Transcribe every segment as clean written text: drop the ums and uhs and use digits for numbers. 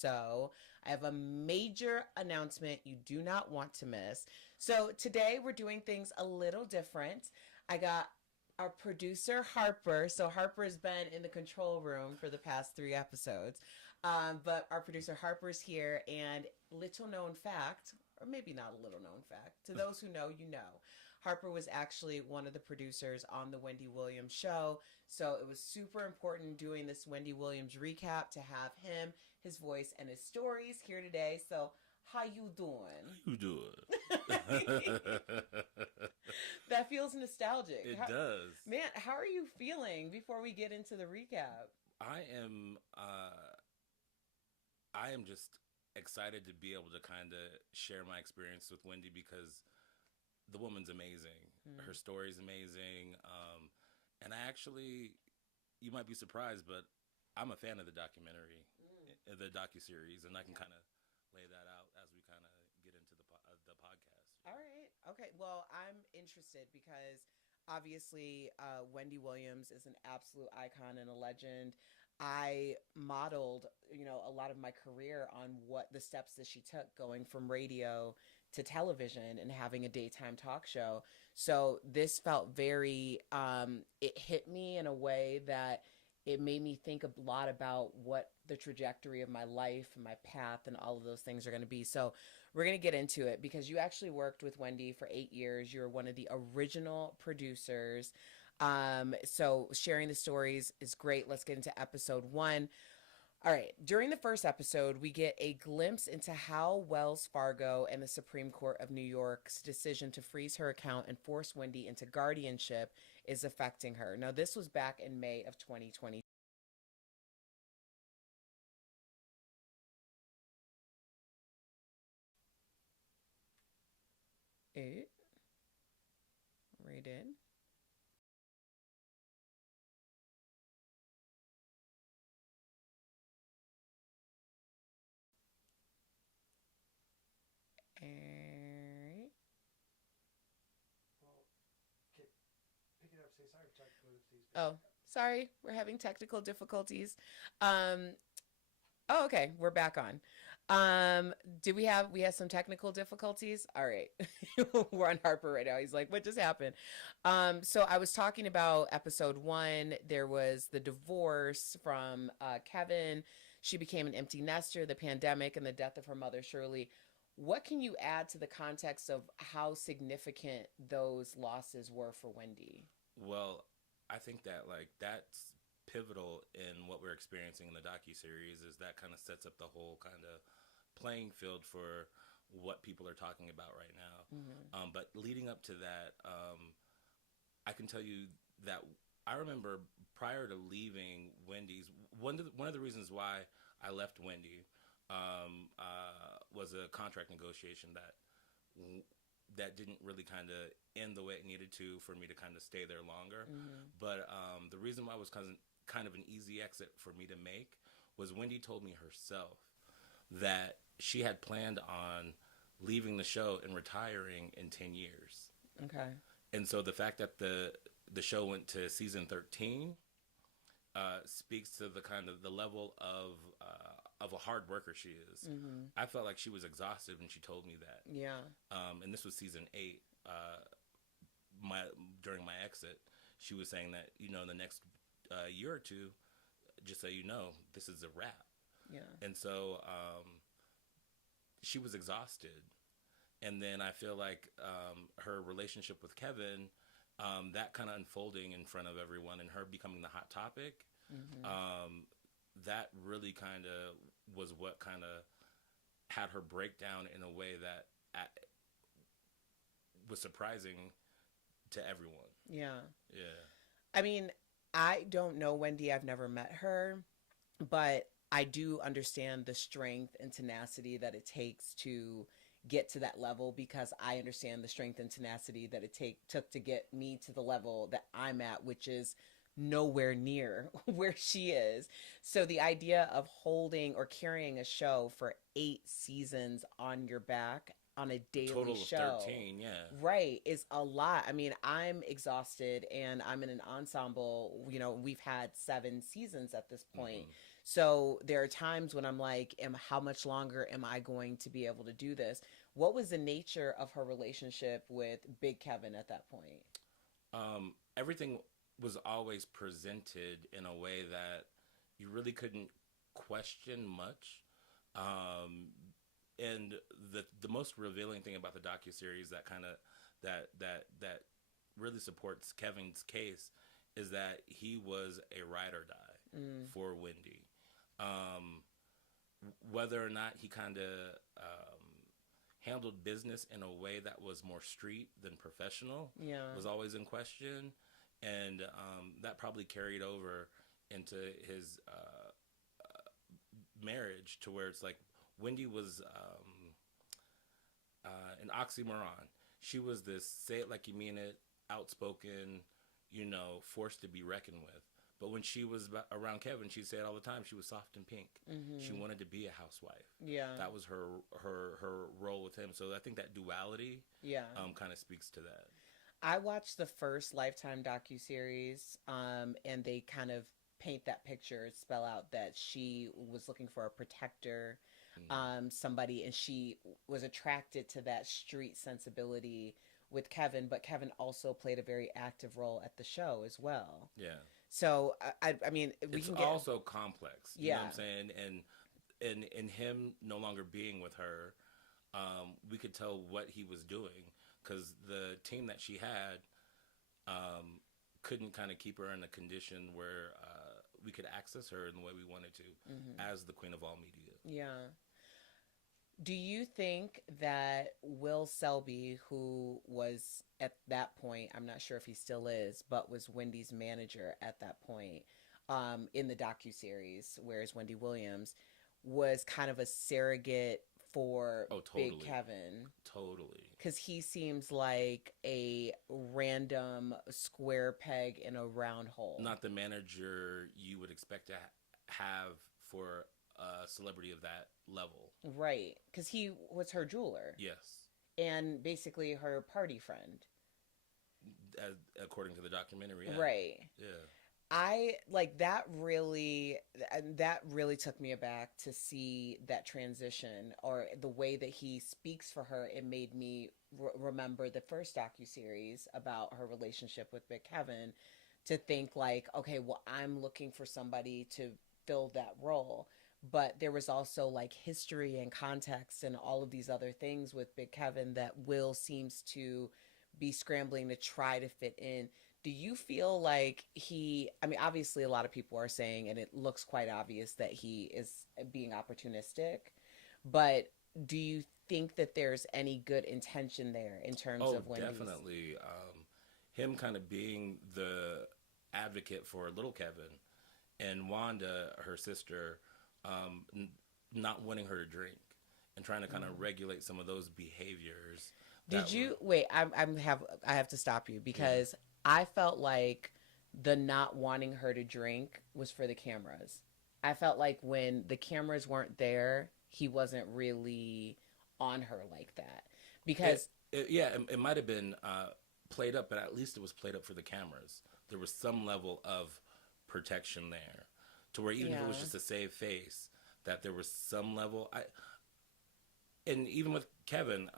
So, I have a major announcement you do not want to miss. So, today we're doing things a little different. I got our producer, Harper. So, Harper's been in the control room for the past 3 episodes. But our producer, Harper's here. And little known fact, or maybe not a little known fact, to those who know, you know. Harper was actually one of the producers on the Wendy Williams show. So it was super important doing this Wendy Williams recap to have him, his voice, and his stories here today. So how you doing? You do it. That feels nostalgic. It does. Man, how are you feeling before we get into the recap? I am. I am just excited to be able to kind of share my experience with Wendy because the woman's amazing. Her story's amazing. And I actually, you might be surprised, but I'm a fan of the documentary, the docuseries, and I can kind of lay that out as we kind of get into the podcast. All right. Okay. Well, I'm interested because obviously Wendy Williams is an absolute icon and a legend. I modeled, a lot of my career on what the steps that she took going from radio to television and having a daytime talk show. So this felt very, it hit me in a way that it made me think a lot about what the trajectory of my life and my path and all of those things are going to be. So we're going to get into it because you actually worked with Wendy for 8 years. You're one of the original producers. So sharing the stories is great. Let's get into episode 1. All right. During the first episode, we get a glimpse into how Wells Fargo and the Supreme Court of New York's decision to freeze her account and force Wendy into guardianship is affecting her. Now, this was back in May of 2020. It rated. All right. Well, pick it up. Say sorry for technical difficulties. Oh, sorry. We're having technical difficulties. Um, Oh, okay. We're back on. Did we had some technical difficulties? All right. We're on Harper right now. He's like, what just happened? So I was talking about episode 1. There was the divorce from Kevin. She became an empty nester, the pandemic, and the death of her mother, Shirley. What can you add to the context of how significant those losses were for Wendy? Well, I think that that's pivotal in what we're experiencing in the docuseries is that kind of sets up the whole kind of playing field for what people are talking about right now. But leading up to that, I can tell you that I remember prior to leaving Wendy's, one of the reasons why I left Wendy was a contract negotiation that didn't really kind of end the way it needed to for me to kind of stay there longer. But the reason why it was kind of an easy exit for me to make was Wendy told me herself that she had planned on leaving the show and retiring in 10 years. Okay. And so the fact that the show went to season 13 speaks to the kind of the level of a hard worker she is. I felt like she was exhausted when she told me that. Yeah. And this was season 8. During my exit, she was saying that in the next year or two, just so you know, this is a wrap. Yeah. And so she was exhausted. And then I feel like her relationship with Kevin, that kind of unfolding in front of everyone and her becoming the hot topic, that really kind of was what kind of had her break down in a way that was surprising to everyone. Yeah. Yeah. I mean, I don't know Wendy. I've never met her, but I do understand the strength and tenacity that it takes to get to that level because I understand the strength and tenacity that it took to get me to the level that I'm at, which is nowhere near where she is. So the idea of holding or carrying a show for 8 seasons on your back, on a daily Total show. of 13, yeah. Right, is a lot. I mean, I'm exhausted and I'm in an ensemble, we've had 7 seasons at this point. So there are times when I'm like, how much longer am I going to be able to do this? What was the nature of her relationship with Big Kevin at that point? Everything was always presented in a way that you really couldn't question much. And the most revealing thing about the docuseries that kind of that really supports Kevin's case is that he was a ride or die for Wendy. Whether or not he kind of handled business in a way that was more street than professional was always in question. And that probably carried over into his marriage, to where it's like Wendy was an oxymoron. She was this say it like you mean it, outspoken, force to be reckoned with. But when she was around Kevin, she'd say it all the time. She was soft and pink. She wanted to be a housewife. Yeah, that was her role with him. So I think that duality, kind of speaks to that. I watched the first Lifetime docuseries, and they kind of paint that picture, spell out that she was looking for a protector, somebody, and she was attracted to that street sensibility with Kevin, but Kevin also played a very active role at the show as well. Yeah. So, I mean, it's also complex. You know what I'm saying? And in him no longer being with her, we could tell what he was doing, because the team that she had couldn't kind of keep her in a condition where we could access her in the way we wanted to as the queen of all media. Yeah. Do you think that Will Selby, who was at that point, I'm not sure if he still is, but was Wendy's manager at that point in the docuseries, whereas Wendy Williams was kind of a surrogate for Big Kevin? Totally. Because he seems like a random square peg in a round hole. Not the manager you would expect to have for a celebrity of that level. Right. Because he was her jeweler. Yes. And basically her party friend. According to the documentary. Yeah. Right. Yeah. I like that really took me aback to see that transition, or the way that he speaks for her. It made me remember the first docuseries about her relationship with Big Kevin, to think like, okay, well, I'm looking for somebody to fill that role. But there was also like history and context and all of these other things with Big Kevin that Will seems to be scrambling to try to fit in. Do you feel like obviously a lot of people are saying, and it looks quite obvious, that he is being opportunistic, but do you think that there's any good intention there in terms of Wendy's? Oh, definitely. Him kind of being the advocate for little Kevin, and Wanda, her sister, not wanting her to drink and trying to kind of regulate some of those behaviors. Did you wait? I have to stop you, because I felt like the not wanting her to drink was for the cameras. I felt like when the cameras weren't there, he wasn't really on her like that, because it might have been played up, but at least it was played up for the cameras. There was some level of protection there, to where even if it was just a save face, that there was some level. And even with Kevin,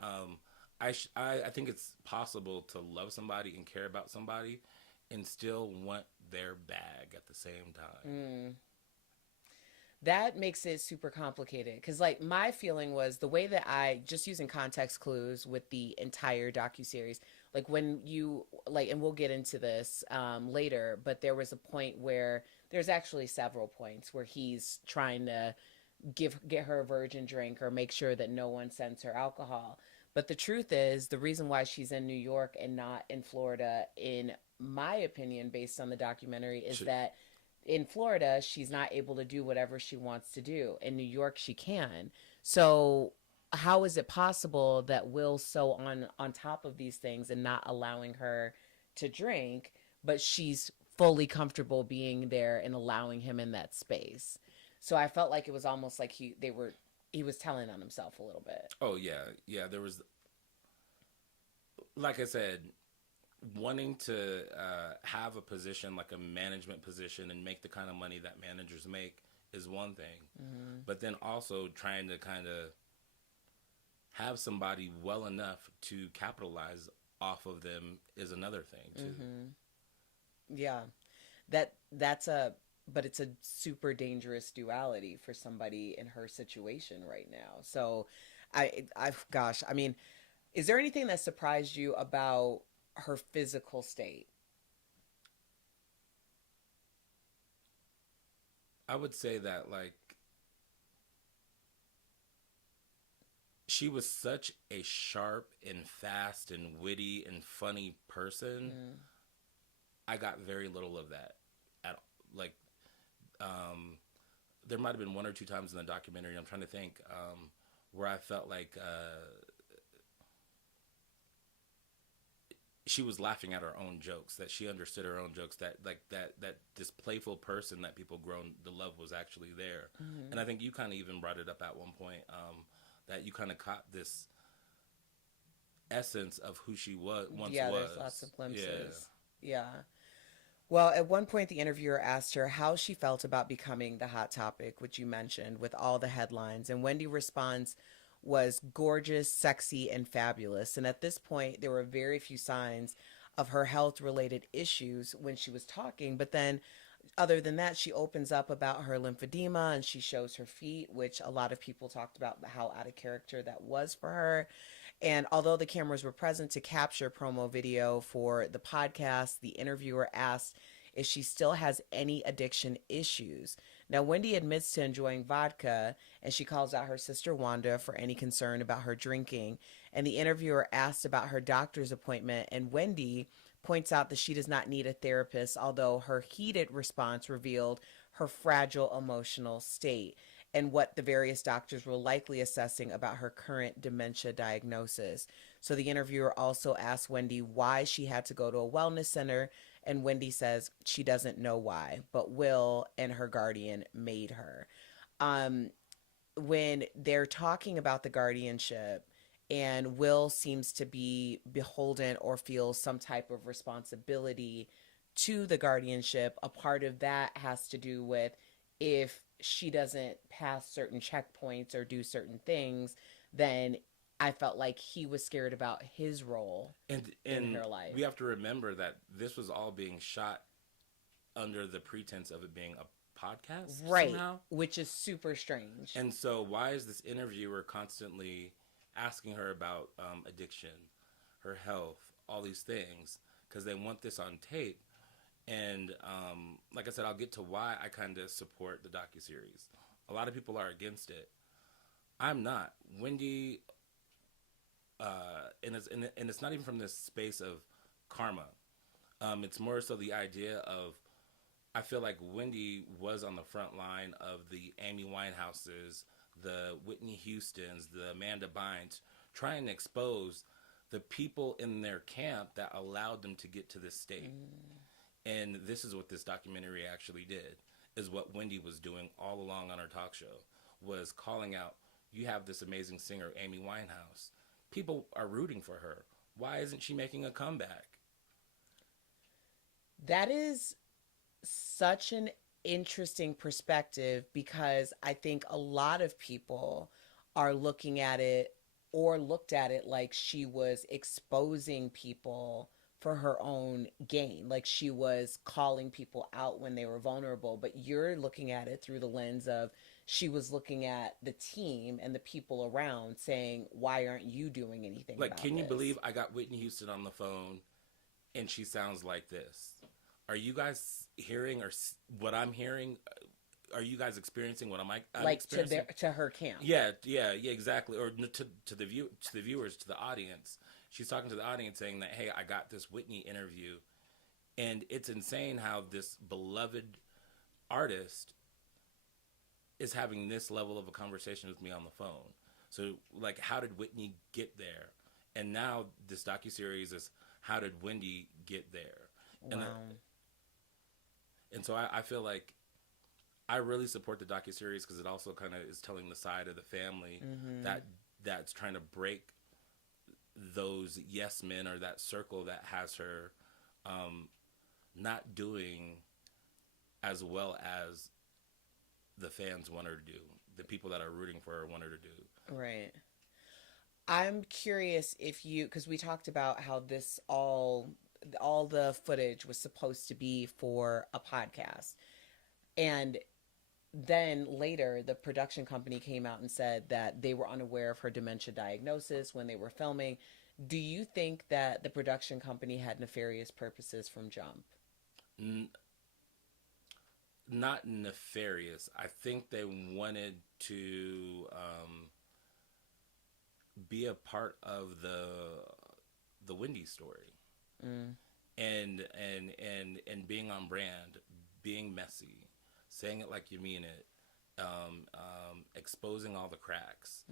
I think it's possible to love somebody and care about somebody and still want their bag at the same time. That makes it super complicated, because like my feeling was the way that I, just using context clues with the entire docuseries, like when you like, and we'll get into this later, but there was a point where there's actually several points where he's trying to get her a virgin drink or make sure that no one sends her alcohol. But the truth is, the reason why she's in New York and not in Florida, in my opinion, based on the documentary, is that in Florida, she's not able to do whatever she wants to do. In New York, she can. So how is it possible that Will's so on top of these things and not allowing her to drink, but she's fully comfortable being there and allowing him in that space? So I felt like it was almost like they were he was telling on himself a little bit. Oh yeah. There was, like I said, wanting to have a position like a management position and make the kind of money that managers make is one thing, but then also trying to kind of have somebody well enough to capitalize off of them is another thing too. Yeah, but it's a super dangerous duality for somebody in her situation right now. So, gosh, I mean, is there anything that surprised you about her physical state? I would say that, like, she was such a sharp and fast and witty and funny person. I got very little of that at all. Like, there might have been one or two times in the documentary, I'm trying to think, where I felt like she was laughing at her own jokes, that she understood her own jokes, that this playful person that people grown to love was actually there. And I think you kind of even brought it up at one point, that you kind of caught this essence of who she was once was. Yeah, there's lots of glimpses. Yeah. Well, at one point, the interviewer asked her how she felt about becoming the hot topic, which you mentioned, with all the headlines. And Wendy responds was gorgeous, sexy, and fabulous. And at this point, there were very few signs of her health-related issues when she was talking. But then, other than that, she opens up about her lymphedema and she shows her feet, which a lot of people talked about how out of character that was for her. And although the cameras were present to capture promo video for the podcast, the interviewer asked if she still has any addiction issues. Now, Wendy admits to enjoying vodka, and she calls out her sister Wanda for any concern about her drinking. And the interviewer asked about her doctor's appointment, and Wendy points out that she does not need a therapist, although her heated response revealed her fragile emotional state and what the various doctors were likely assessing about her current dementia diagnosis. So the interviewer also asked Wendy why she had to go to a wellness center, and Wendy says she doesn't know why, but Will and her guardian made her. When they're talking about the guardianship, and Will seems to be beholden or feels some type of responsibility to the guardianship, a part of that has to do with if she doesn't pass certain checkpoints or do certain things, then I felt like he was scared about his role in her life. We have to remember that this was all being shot under the pretense of it being a podcast, right? Somehow. Which is super strange. And so, why is this interviewer constantly asking her about addiction, her health, all these things? Because they want this on tape. And like I said, I'll get to why I kind of support the docuseries. A lot of people are against it. I'm not. Wendy, and it's not even from this space of karma. It's more so the idea of, I feel like Wendy was on the front line of the Amy Winehouses, the Whitney Houstons, the Amanda Bynes, trying to expose the people in their camp that allowed them to get to this state. And this is what this documentary actually did, is what Wendy was doing all along on her talk show, was calling out, you have this amazing singer, Amy Winehouse. People are rooting for her. Why isn't she making a comeback? That is such an interesting perspective, because I think a lot of people are looking at it or looked at it like she was exposing people for her own gain, like she was calling people out when they were vulnerable. But you're looking at it through the lens of she was looking at the team and the people around saying, why aren't you doing anything like, about can you this? believe I got Whitney Houston on the phone and she sounds like this? Are you guys hearing or what I'm hearing? Are you guys experiencing what I'm like experiencing? to her camp? Yeah, exactly. Or to the viewers, to the audience. She's talking to the audience saying that, hey, I got this Whitney interview. And it's insane how this beloved artist is having this level of a conversation with me on the phone. So, like, how did Whitney get there? And now this docuseries is, how did Wendy get there? Wow. And so I feel like I really support the docuseries because it also kind of is telling the side of the family that's trying to break those yes men, or that circle that has her not doing as well as the fans want her to do, the people that are rooting for her want her to do. Right. I'm curious if you, because we talked about how this all the footage was supposed to be for a podcast. And then later, the production company came out and said that they were unaware of her dementia diagnosis when they were filming. Do you think that the production company had nefarious purposes from jump? Not nefarious. I think they wanted to be a part of the Wendy story, and being on brand, being messy, saying it like you mean it, exposing all the cracks,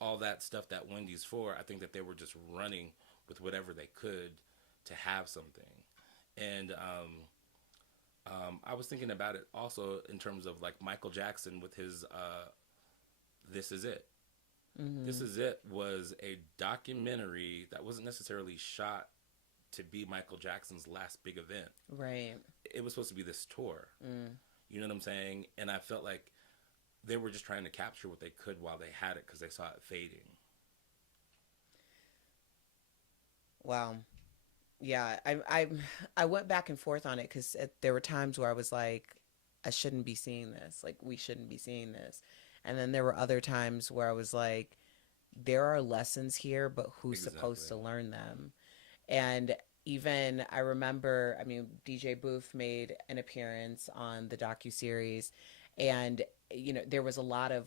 all that stuff that Wendy's for. I think that they were just running with whatever they could to have something. And I was thinking about it also in terms of like Michael Jackson with his This Is It. This Is It was a documentary that wasn't necessarily shot to be Michael Jackson's last big event. Right. It was supposed to be this tour. You know what I'm saying? And I felt like they were just trying to capture what they could while they had it because they saw it fading. Wow. Yeah, I went back and forth on it because there were times where I was like, I shouldn't be seeing this. Like, we shouldn't be seeing this. And then there were other times where I was like, there are lessons here, but who's supposed to learn them? And even I remember, I mean, DJ Booth made an appearance on the docuseries, and you know there was a lot of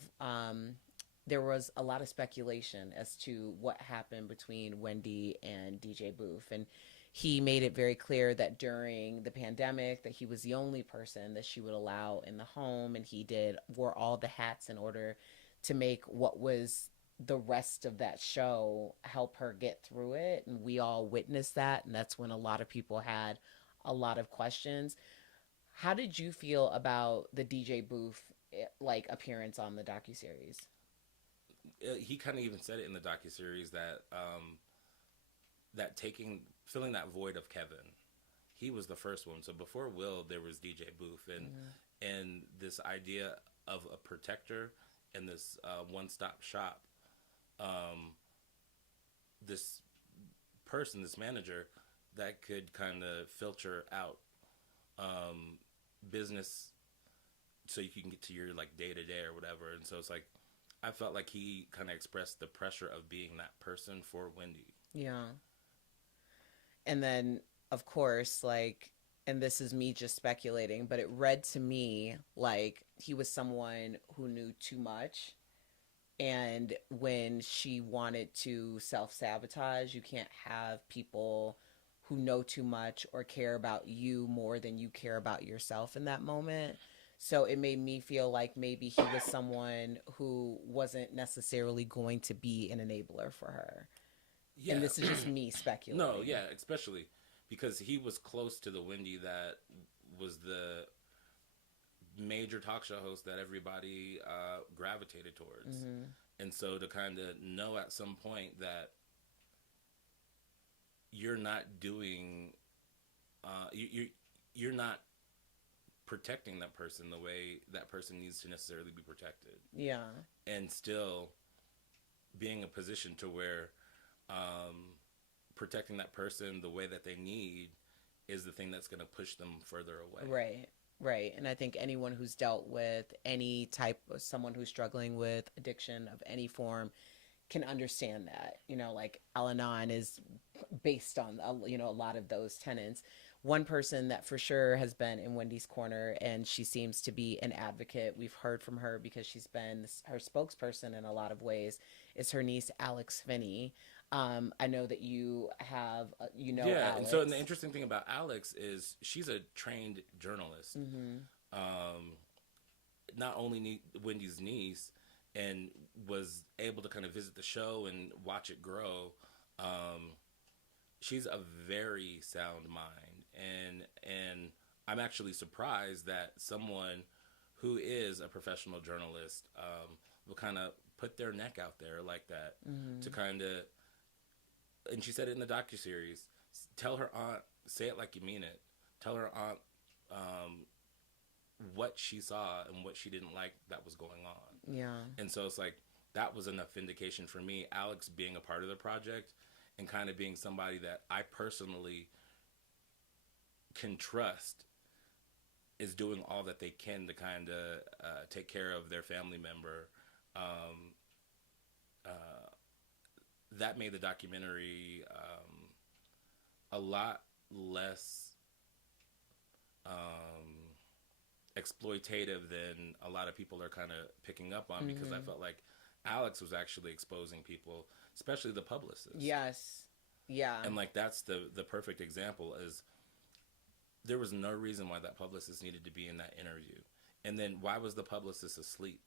speculation as to what happened between Wendy and DJ Booth, and he made it very clear that during the pandemic that he was the only person that she would allow in the home, and he wore all the hats in order to make what was the rest of that show help her get through it. And we all witnessed that, and that's when a lot of people had a lot of questions. How did you feel about the DJ Booth like appearance on the docuseries? He kind of even said it in the docuseries that that filling that void of Kevin, he was the first one. So before Will, there was DJ Booth, and this idea of a protector and this one-stop shop. This person, this manager, that could kind of filter out business so you can get to your like day-to-day or whatever. And so it's like I felt like he kind of expressed the pressure of being that person for Wendy. Yeah. And then of course, like, and this is me just speculating, but it read to me like he was someone who knew too much. And when she wanted to self-sabotage, you can't have people who know too much or care about you more than you care about yourself in that moment. So it made me feel like maybe he was someone who wasn't necessarily going to be an enabler for her. Yeah. And this is just me speculating. No, yeah, especially because he was close to the Wendy that was the major talk show host that everybody gravitated towards. And so to kind of know at some point that you're not doing you're not protecting that person the way that person needs to necessarily be protected. Yeah. And still being in a position to where protecting that person the way that they need is the thing that's going to push them further away. Right. And I think anyone who's dealt with any type of someone who's struggling with addiction of any form can understand that. You know, like Al-Anon is based on, you know, a lot of those tenets. One person that for sure has been in Wendy's corner, and she seems to be an advocate. We've heard from her because she's been her spokesperson in a lot of ways, is her niece, Alex Finney. I know that you have, yeah, Alex. And so and the interesting thing about Alex is she's a trained journalist. Not only Wendy's niece, and was able to kind of visit the show and watch it grow. She's a very sound mind, and I'm actually surprised that someone who is a professional journalist will kind of put their neck out there like that to kind of, and she said it in the docuseries, tell her aunt, say it like you mean it. Tell her aunt what she saw and what she didn't like that was going on. Yeah. And so it's like, that was enough vindication for me. Alex being a part of the project and kind of being somebody that I personally can trust is doing all that they can to kind of take care of their family member. That made the documentary a lot less exploitative than a lot of people are kind of picking up on, because I felt like Alex was actually exposing people, especially the publicists. Yes. Yeah. And like, that's the perfect example is there was no reason why that publicist needed to be in that interview. And then why was the publicist asleep?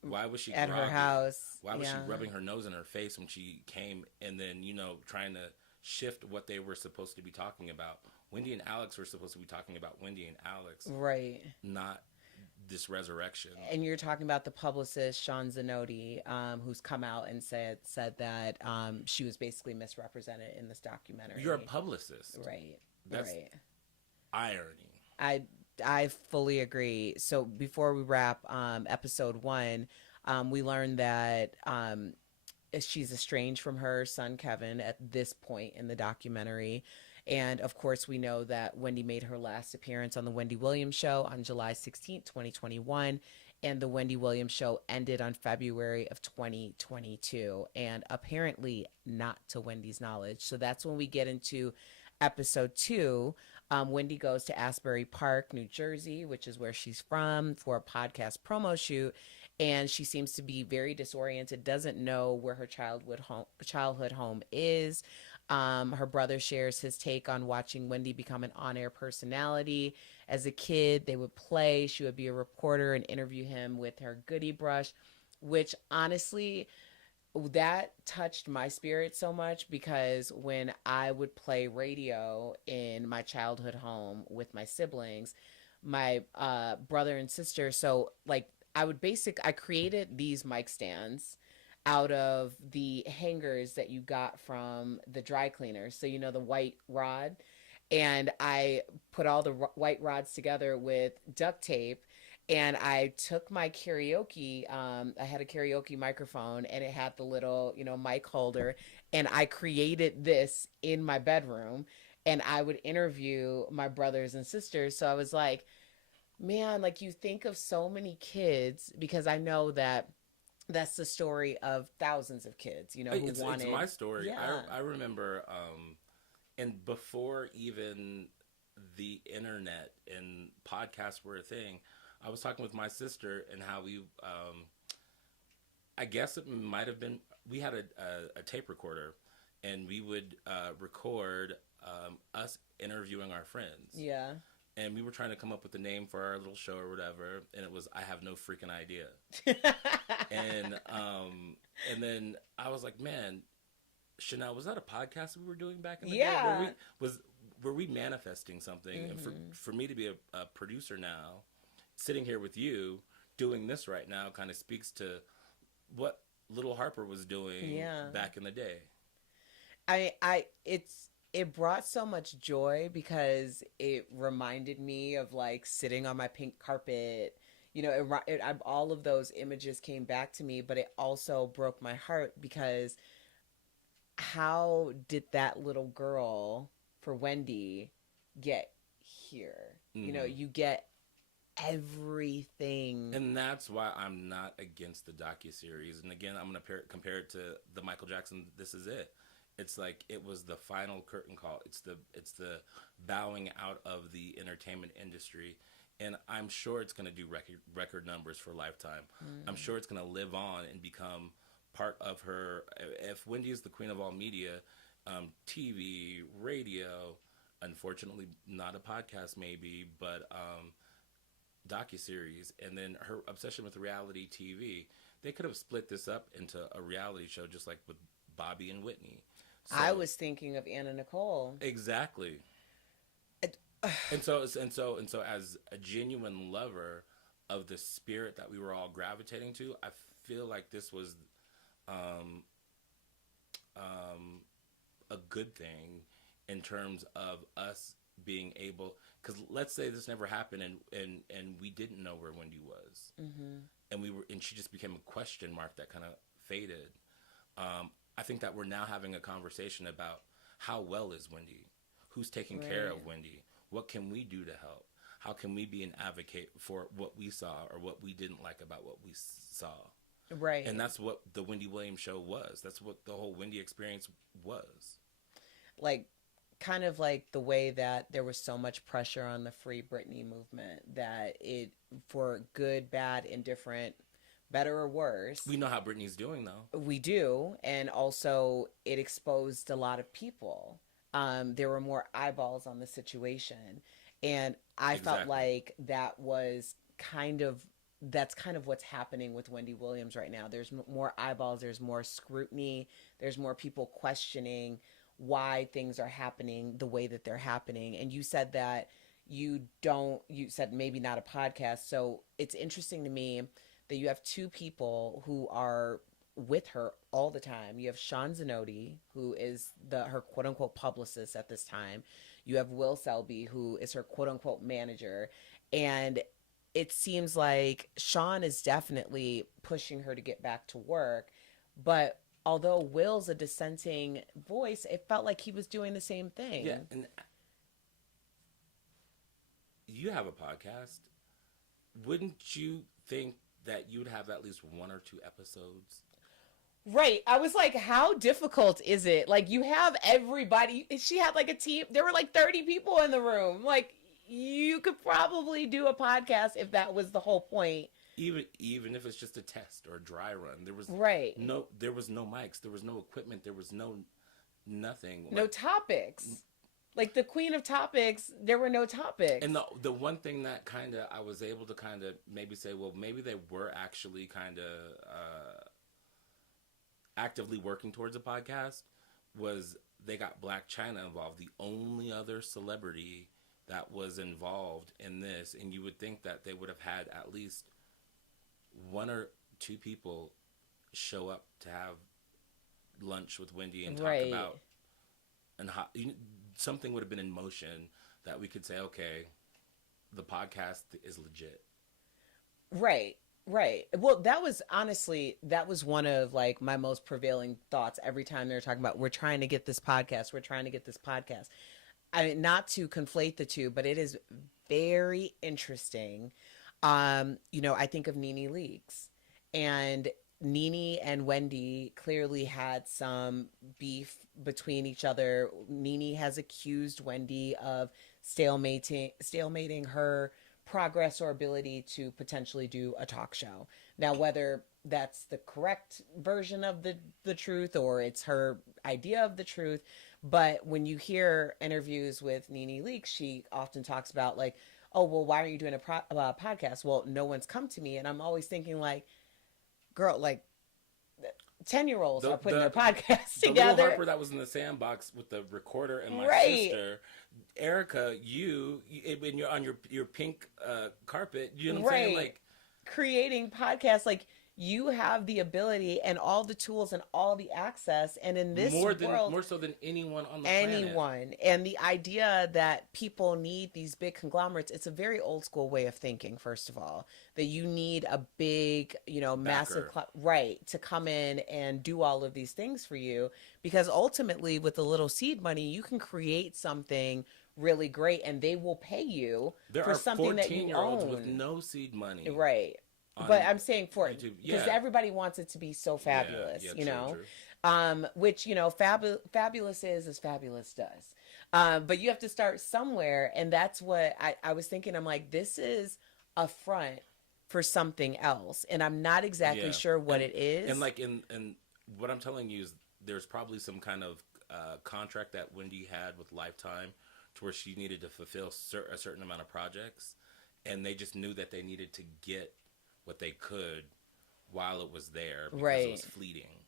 Why was she at groggy? her house? Why was she rubbing her nose in her face when she came, and then, you know, trying to shift what they were supposed to be talking about? Wendy and Alex were supposed to be talking about Wendy and Alex. Right. Not this resurrection. And you're talking about the publicist, Sean Zanotti, who's come out and said that she was basically misrepresented in this documentary. You're a publicist. Right. That's right. Irony. I fully agree. So before we wrap episode 1, we learned that she's estranged from her son, Kevin, at this point in the documentary. And of course, we know that Wendy made her last appearance on the Wendy Williams Show on July 16th, 2021. And the Wendy Williams Show ended on February of 2022. And apparently not to Wendy's knowledge. So that's when we get into episode 2. Wendy goes to Asbury Park, New Jersey, which is where she's from, for a podcast promo shoot. And she seems to be very disoriented, doesn't know where her childhood home is. Her brother shares his take on watching Wendy become an on-air personality. As a kid, they would play. She would be a reporter and interview him with her goodie brush, which honestly, that touched my spirit so much, because when I would play radio in my childhood home with my siblings, my brother and sister, so like I created these mic stands out of the hangers that you got from the dry cleaners. So, you know, the white rod, and I put all the white rods together with duct tape. And I took my karaoke, I had a karaoke microphone, and it had the little, you know, mic holder. And I created this in my bedroom, and I would interview my brothers and sisters. So I was like, man, like, you think of so many kids, because I know that that's the story of thousands of kids, you know, who wanted. It's my story. Yeah. I remember, and before even the internet and podcasts were a thing, I was talking with my sister and how we, I guess it might have been, we had a tape recorder, and we would record us interviewing our friends. Yeah. And we were trying to come up with a name for our little show or whatever, and it was I Have No Freaking Idea. And then I was like, man, Chanel, was that a podcast we were doing back in the day? Were we manifesting something? Mm-hmm. And for me to be a producer now, sitting here with you, doing this right now, kind of speaks to what little Harper was doing back in the day. It brought so much joy, because it reminded me of like sitting on my pink carpet. You know, all of those images came back to me, but it also broke my heart, because how did that little girl, for Wendy, get here? Mm. You know, you get everything. And that's why I'm not against the docuseries. And again, I'm going to compare it to the Michael Jackson This Is It. It's like it was the final curtain call. It's the bowing out of the entertainment industry. And I'm sure it's going to do record numbers for Lifetime. Mm. I'm sure it's going to live on and become part of her. If Wendy is the queen of all media, TV, radio, unfortunately not a podcast maybe, but docuseries, and then her obsession with reality TV, they could have split this up into a reality show just like with Bobby and Whitney. So, I was thinking of Anna Nicole. Exactly. And so as a genuine lover of the spirit that we were all gravitating to, I feel like this was a good thing in terms of us being able, because let's say this never happened and we didn't know where Wendy was, and she just became a question mark that kind of faded. I think that we're now having a conversation about how well is Wendy, who's taking care of Wendy, what can we do to help, how can we be an advocate for what we saw or what we didn't like about what we saw. Right. And that's what the Wendy Williams show was. That's what the whole Wendy experience was. Like, kind of like the way that there was so much pressure on the Free Britney movement that it, for good, bad, indifferent, better or worse. We know how Britney's doing, though. We do. And also, it exposed a lot of people. There were more eyeballs on the situation. And I felt like that's kind of what's happening with Wendy Williams right now. There's more eyeballs, there's more scrutiny, there's more people questioning why things are happening the way that they're happening. And you said that you said maybe not a podcast. So it's interesting to me that you have two people who are with her all the time. You have Sean Zanotti, who is her quote unquote publicist at this time. You have Will Selby, who is her quote unquote manager. And it seems like Sean is definitely pushing her to get back to work. But although Will's a dissenting voice, it felt like he was doing the same thing. Yeah, and you have a podcast. Wouldn't you think that you'd have at least 1 or 2 episodes? Right. I was like, how difficult is it? Like, you have everybody. She had like a team. There were like 30 people in the room. Like, you could probably do a podcast if that was the whole point. Even if it's just a test or a dry run, there was no mics, there was no equipment, there was nothing. No topics. Like the queen of topics, there were no topics. And the one thing that kind of I was able to kind of maybe say, well, maybe they were actually kind of actively working towards a podcast, was they got Black China involved, the only other celebrity that was involved in this. And you would think that they would have had at least 1 or 2 people show up to have lunch with Wendy and talk about, and how something would have been in motion that we could say, okay, the podcast is legit. Right. Well, that was one of like my most prevailing thoughts every time they were talking about, we're trying to get this podcast. I mean, not to conflate the two, but it is very interesting. I think of Nene Leakes, and Nene and Wendy clearly had some beef between each other. Nene has accused Wendy of stalemating her progress or ability to potentially do a talk show. Now, whether that's the correct version of the truth or it's her idea of the truth, but when you hear interviews with Nene Leakes, she often talks about like, oh, well, why aren't you doing a podcast? Well, no one's come to me. And I'm always thinking like, girl, like 10-year-olds are putting their podcasts together. The little Harper that was in the sandbox with the recorder and my sister, Erica, when you're on your pink carpet, you know what I'm saying? Like, creating podcasts, like, you have the ability and all the tools and all the access, and in this world, more so than anyone on the planet. And the idea that people need these big conglomerates, it's a very old school way of thinking. First of all, that you need a big, massive, to come in and do all of these things for you, because ultimately, with a little seed money, you can create something really great, and they will pay you for something that you own. With no seed money, right? But I'm saying for it, because everybody wants it to be so fabulous, true. Which, fabulous is as fabulous does. But you have to start somewhere. And that's what I was thinking. I'm like, this is a front for something else. And I'm not exactly sure what it is. And like, and what I'm telling you is there's probably some kind of contract that Wendy had with Lifetime to where she needed to fulfill a certain amount of projects. And they just knew that they needed to get what they could while it was there, because it was fleeting,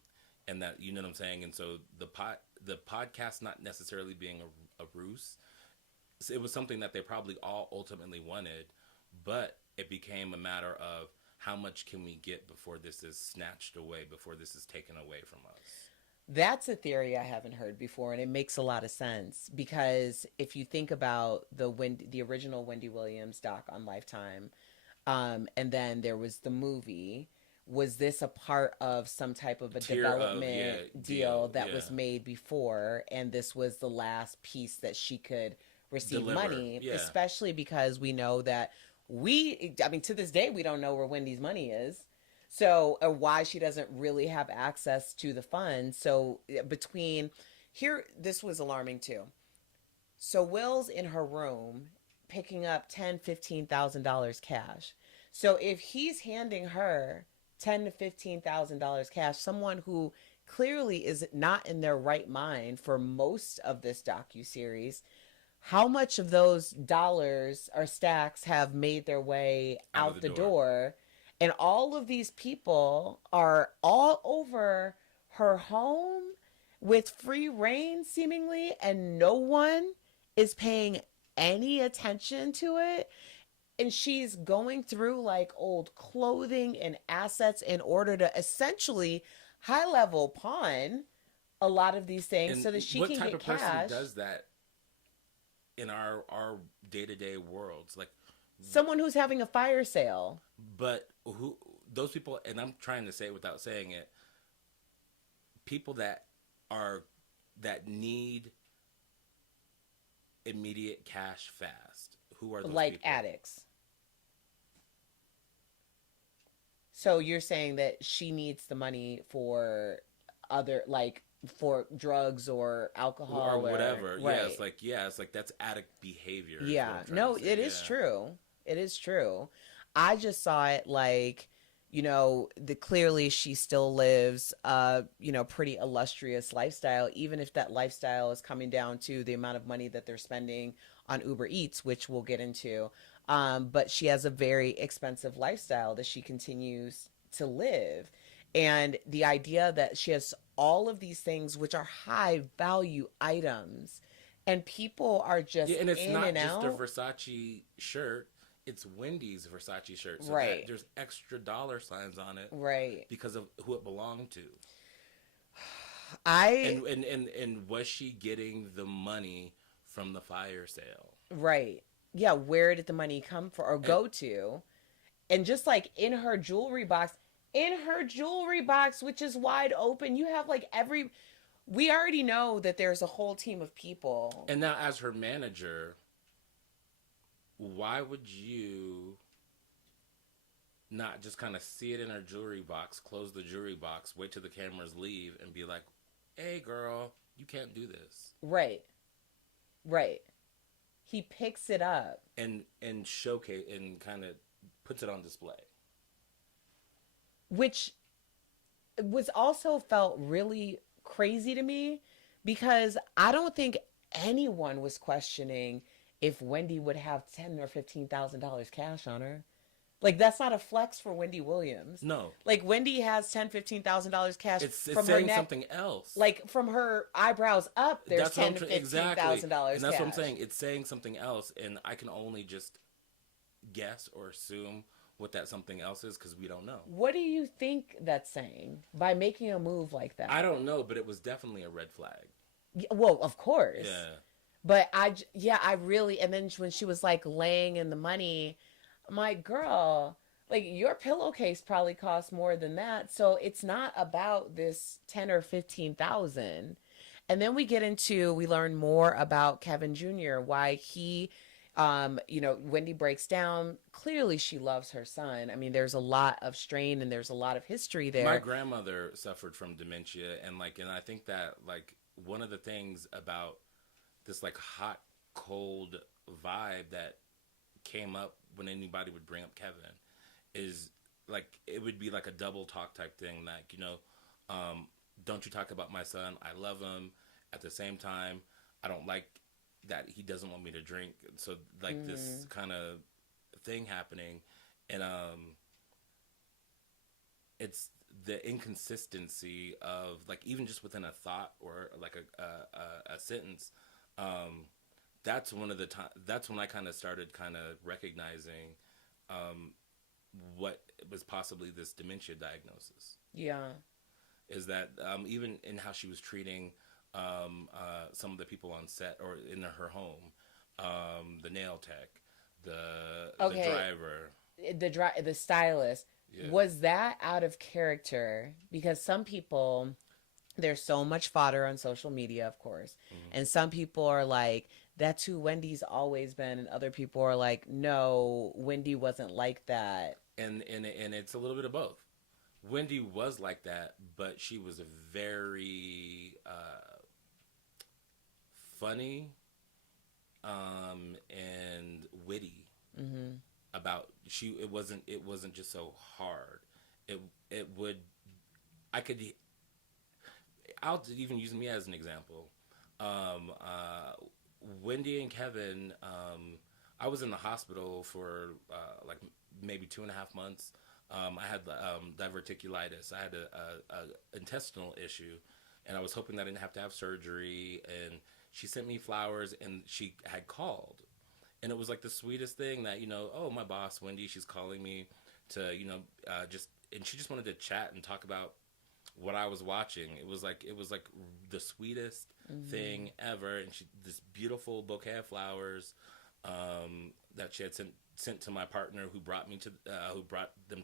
and that, you know what I'm saying. And so the podcast not necessarily being a ruse, it was something that they probably all ultimately wanted, but it became a matter of how much can we get before this is snatched away, before this is taken away from us. That's a theory I haven't heard before, and it makes a lot of sense because if you think about the original Wendy Williams doc on Lifetime, and then there was the movie. Was this a part of some type of a development deal that was made before, and this was the last piece that she could receive money, especially because we know that to this day, we don't know where Wendy's money is. So, or why she doesn't really have access to the funds. So this was alarming too. So Will's in her room picking up $10,000-$15,000 cash. So if he's handing her $10,000 to $15,000 cash, someone who clearly is not in their right mind for most of this docuseries, how much of those dollars or stacks have made their way out the door? And all of these people are all over her home with free reign, seemingly, and no one is paying any attention to it. And she's going through like old clothing and assets in order to essentially high-level pawn a lot of these things so that she can get cash. What type of person does that in our day-to-day worlds? Like someone who's having a fire sale. But those people, and I'm trying to say it without saying it, people that need immediate cash fast. Who are those like people? Addicts. So you're saying that she needs the money for for drugs or alcohol or whatever. Right. It's like that's addict behavior. Yeah. No, it is true. It is true. I just saw it like, clearly she still lives pretty illustrious lifestyle, even if that lifestyle is coming down to the amount of money that they're spending on Uber Eats, which we'll get into. But she has a very expensive lifestyle that she continues to live. And the idea that she has all of these things, which are high value items, and people are just and it's not and just out. a Versace shirt. It's Wendy's Versace shirt. So right. There's extra dollar signs on it. Right. Because of who it belonged to. And was she getting the money from the fire sale? Right. Yeah, where did the money come from or go to? And just like in her jewelry box, which is wide open, you have like we already know that there's a whole team of people. And now as her manager, why would you not just kind of see it in her jewelry box, close the jewelry box, wait till the cameras leave, and be like, hey, girl, you can't do this. Right. He picks it up. And showcase and kind of puts it on display. Which was also felt really crazy to me because I don't think anyone was questioning if Wendy would have $10,000 or $15,000 cash on her. Like, that's not a flex for Wendy Williams. No. Like, Wendy has $10,000, $15,000 cash it's from saying her neck. Something else. Like, from her eyebrows up, there's $10,000 to $15,000 exactly. And that's cash. what I'm saying. It's saying something else, and I can only just guess or assume what that something else is because we don't know. What do you think that's saying by making a move like that? I don't know, but it was definitely a red flag. Yeah, well, of course. Yeah. But I really, and then when she was like laying in the money, I'm like, girl, like your pillowcase probably costs more than that. So it's not about this 10 or 15,000. And then we learn more about Kevin Jr., why he, Wendy breaks down. Clearly she loves her son. I mean, there's a lot of strain and there's a lot of history there. My grandmother suffered from dementia. And I think that like one of the things about this like hot, cold vibe that came up when anybody would bring up Kevin is like, it would be like a double talk type thing. Like, don't you talk about my son. I love him. At the same time, I don't like that he doesn't want me to drink. So like this kind of thing happening. And it's the inconsistency of like, even just within a thought or like a sentence, that's when I kind of started kind of recognizing what was possibly this dementia diagnosis. Yeah. Is that even in how she was treating some of the people on set or in her home, the nail tech, the driver, the stylist, yeah. Was that out of character? Because some people, there's so much fodder on social media, of course, and some people are like, that's who Wendy's always been, and other people are like, no, Wendy wasn't like that. And it's a little bit of both. Wendy was like that, but she was very funny and witty about it wasn't just so hard. I'll even use me as an example. Wendy and Kevin, I was in the hospital for like maybe 2.5 months. I had diverticulitis. I had a intestinal issue, and I was hoping that I didn't have to have surgery. And she sent me flowers, and she had called, and it was like the sweetest thing that, oh, my boss Wendy, she's calling me to and she just wanted to chat and talk about what I was watching. It was like the sweetest thing ever, and this beautiful bouquet of flowers that she had sent to my partner who brought them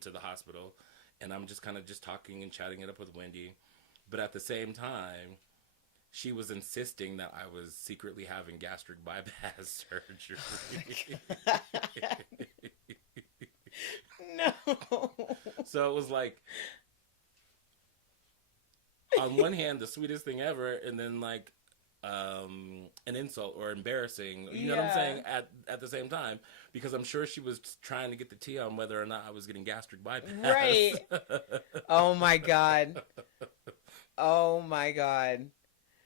to the hospital, and I'm just kind of just talking and chatting it up with Wendy, but at the same time, she was insisting that I was secretly having gastric bypass surgery. No. So it was like, on one hand, the sweetest thing ever, and then like an insult or embarrassing, you know what I'm saying, at the same time, because I'm sure she was trying to get the tea on whether or not I was getting gastric bypass. Right. Oh my God. Oh my God.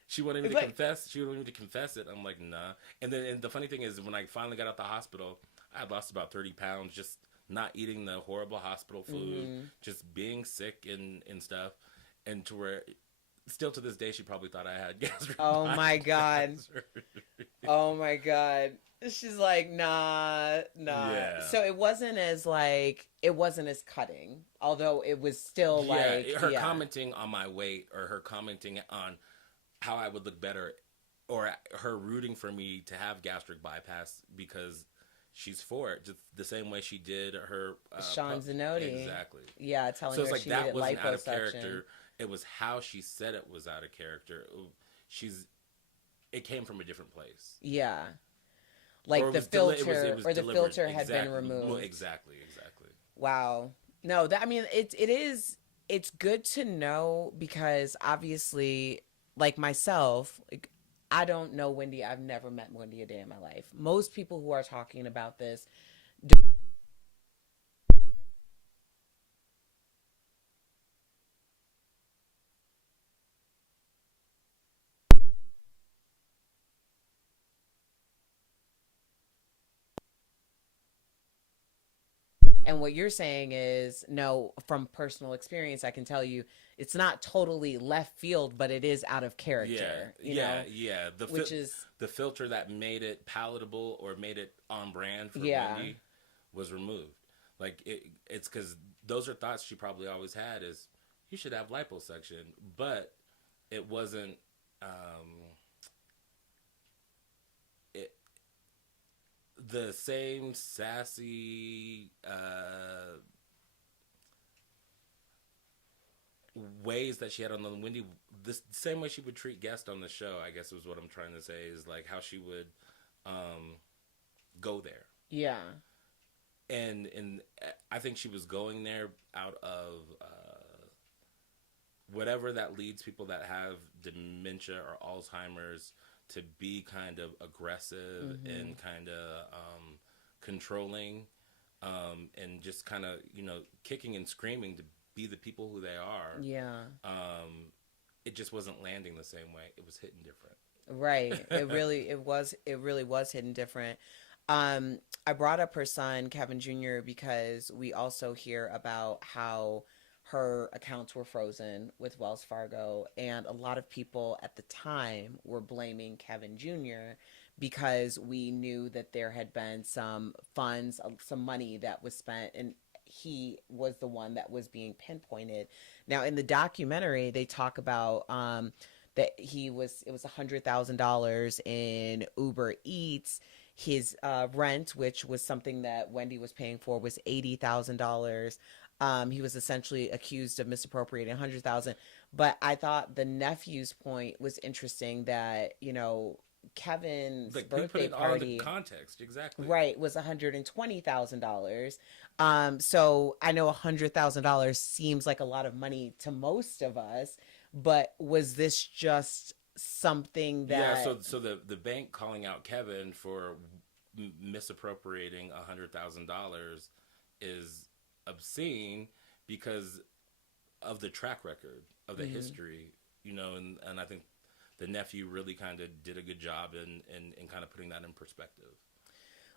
She wanted me to confess. She wanted me to confess it. I'm like, nah. And the funny thing is, when I finally got out the hospital, I had lost about 30 pounds just not eating the horrible hospital food, just being sick and stuff, and to where, still to this day, she probably thought I had gastric. Oh my God. Oh my God. She's like, nah. Yeah. So it wasn't as cutting, although it was still her commenting on my weight, or her commenting on how I would look better, or her rooting for me to have gastric bypass because she's for it, just the same way she did her Sean Zanotti. Exactly. Yeah, telling her she needed liposuction. So it's like that wasn't out of character. It was how she said it was out of character. It came from a different place. Yeah. Like the filter had been removed. Well, exactly. Wow. No, it's good to know, because obviously, like myself, like, I don't know Wendy. I've never met Wendy a day in my life. Most people who are talking about this and what you're saying is, no, from personal experience, I can tell you it's not totally left field, but it is out of character. Yeah. The filter that made it palatable or made it on brand for Wendy was removed. Like it's because those are thoughts she probably always had, is you should have liposuction, but it wasn't. The same sassy ways that she had on the Wendy, the same way she would treat guests on the show, I guess is what I'm trying to say, is like how she would go there. Yeah. And I think she was going there out of whatever that leads people that have dementia or Alzheimer's to be kind of aggressive and kind of controlling, and just kind of, kicking and screaming to be the people who they are. Yeah. It just wasn't landing the same way. It was hitting different. Right. It really was hitting different. I brought up her son, Kevin Jr., because we also hear about how her accounts were frozen with Wells Fargo, and a lot of people at the time were blaming Kevin Jr. because we knew that there had been some funds, some money that was spent, and he was the one that was being pinpointed. Now, in the documentary, they talk about that it was $100,000 in Uber Eats. His rent, which was something that Wendy was paying for, was $80,000. He was essentially accused of misappropriating $100,000. But I thought the nephew's point was interesting, that Kevin's birthday put it all party, into context, exactly. right, was $120,000. So I know $100,000 seems like a lot of money to most of us, but was this just something that? Yeah. So the bank calling out Kevin for misappropriating $100,000 is obscene because of the track record of the history, and I think the nephew really kind of did a good job in kind of putting that in perspective.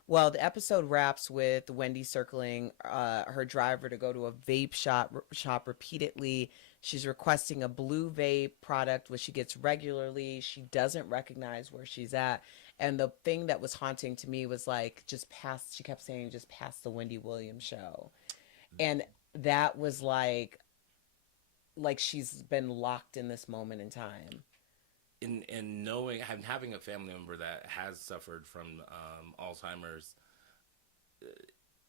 Well, the episode wraps with Wendy circling her driver to go to a vape shop repeatedly. She's requesting a blue vape product, which she gets regularly. She doesn't recognize where she's at. And the thing that was haunting to me was like, she kept saying, just past the Wendy Williams show. And that was like she's been locked in this moment in time. In knowing, having a family member that has suffered from Alzheimer's,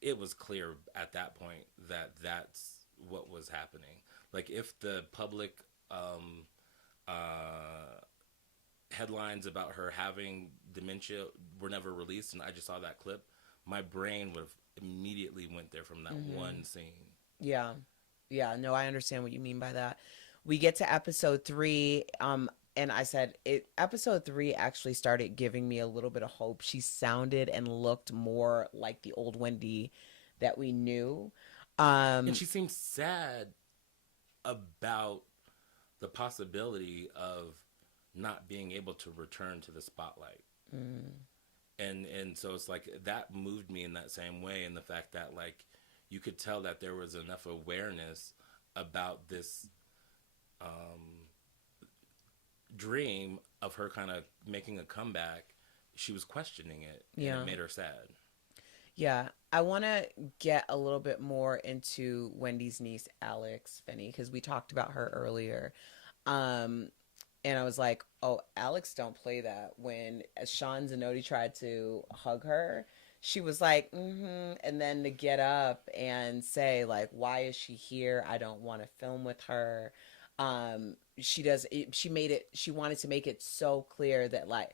it was clear at that point that that's what was happening. Like, if the public headlines about her having dementia were never released, and I just saw that clip, my brain would have immediately went there from that one scene. Yeah. No, I understand what you mean by that. We get to episode 3. And I said, episode 3 actually started giving me a little bit of hope. She sounded and looked more like the old Wendy that we knew. And she seemed sad about the possibility of not being able to return to the spotlight. And so it's like, that moved me in that same way, in the fact that, like, you could tell that there was enough awareness about this dream of her kind of making a comeback. She was questioning it, and it made her sad. Yeah, I want to get a little bit more into Wendy's niece, Alex Finney, because we talked about her earlier. And I was like, oh, Alex don't play that. When Sean Zanotti tried to hug her, she was like, and then to get up and say, like, why is she here? I don't want to film with her. She wanted to make it so clear that, like,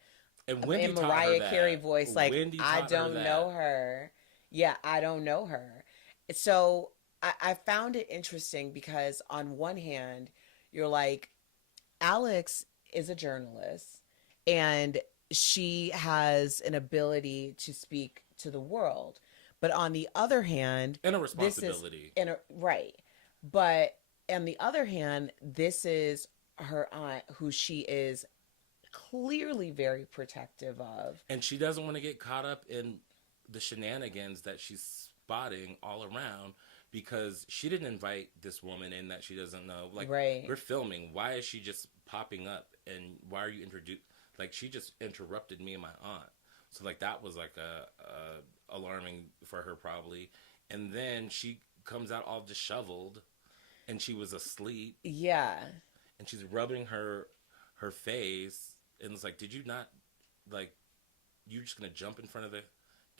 and Wendy in Mariah Carey voice, like, Wendy I don't know her. Yeah, I don't know her. So I found it interesting because on one hand, you're like, Alex is a journalist and she has an ability to speak to the world. But on the other hand, and a responsibility. Right. But on the other hand, this is her aunt, who she is clearly very protective of. And she doesn't want to get caught up in the shenanigans that she's spotting all around, because she didn't invite this woman in that she doesn't know. Like, right. We're filming. Why is she just popping up? And why are you like, she just interrupted me and my aunt. So, like, that was like a alarming for her probably. And then she comes out all disheveled, and she was asleep. Yeah. And she's rubbing her face, and it's like, did you not, like, you're just gonna jump in front of the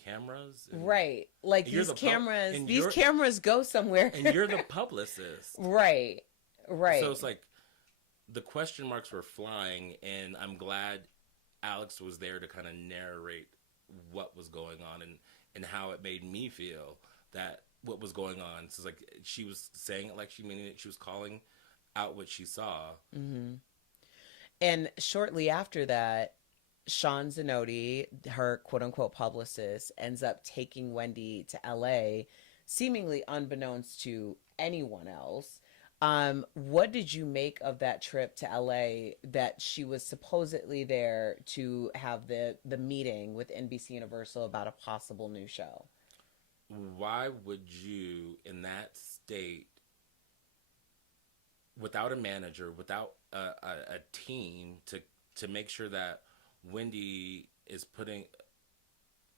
cameras? Right. Like, these cameras go somewhere. And you're the publicist. Right. So it's like, the question marks were flying, and I'm glad Alex was there to kind of narrate what was going on and how it made me feel that what was going on. So it's like, she was saying it like she meant it. She was calling out what she saw. Mm-hmm. And shortly after that, Sean Zanotti, her quote-unquote publicist, ends up taking Wendy to LA, seemingly unbeknownst to anyone else. What did you make of that trip to LA, that she was supposedly there to have the meeting with NBC Universal about a possible new show? Why would you, in that state, without a manager, without a team to make sure that Wendy is putting,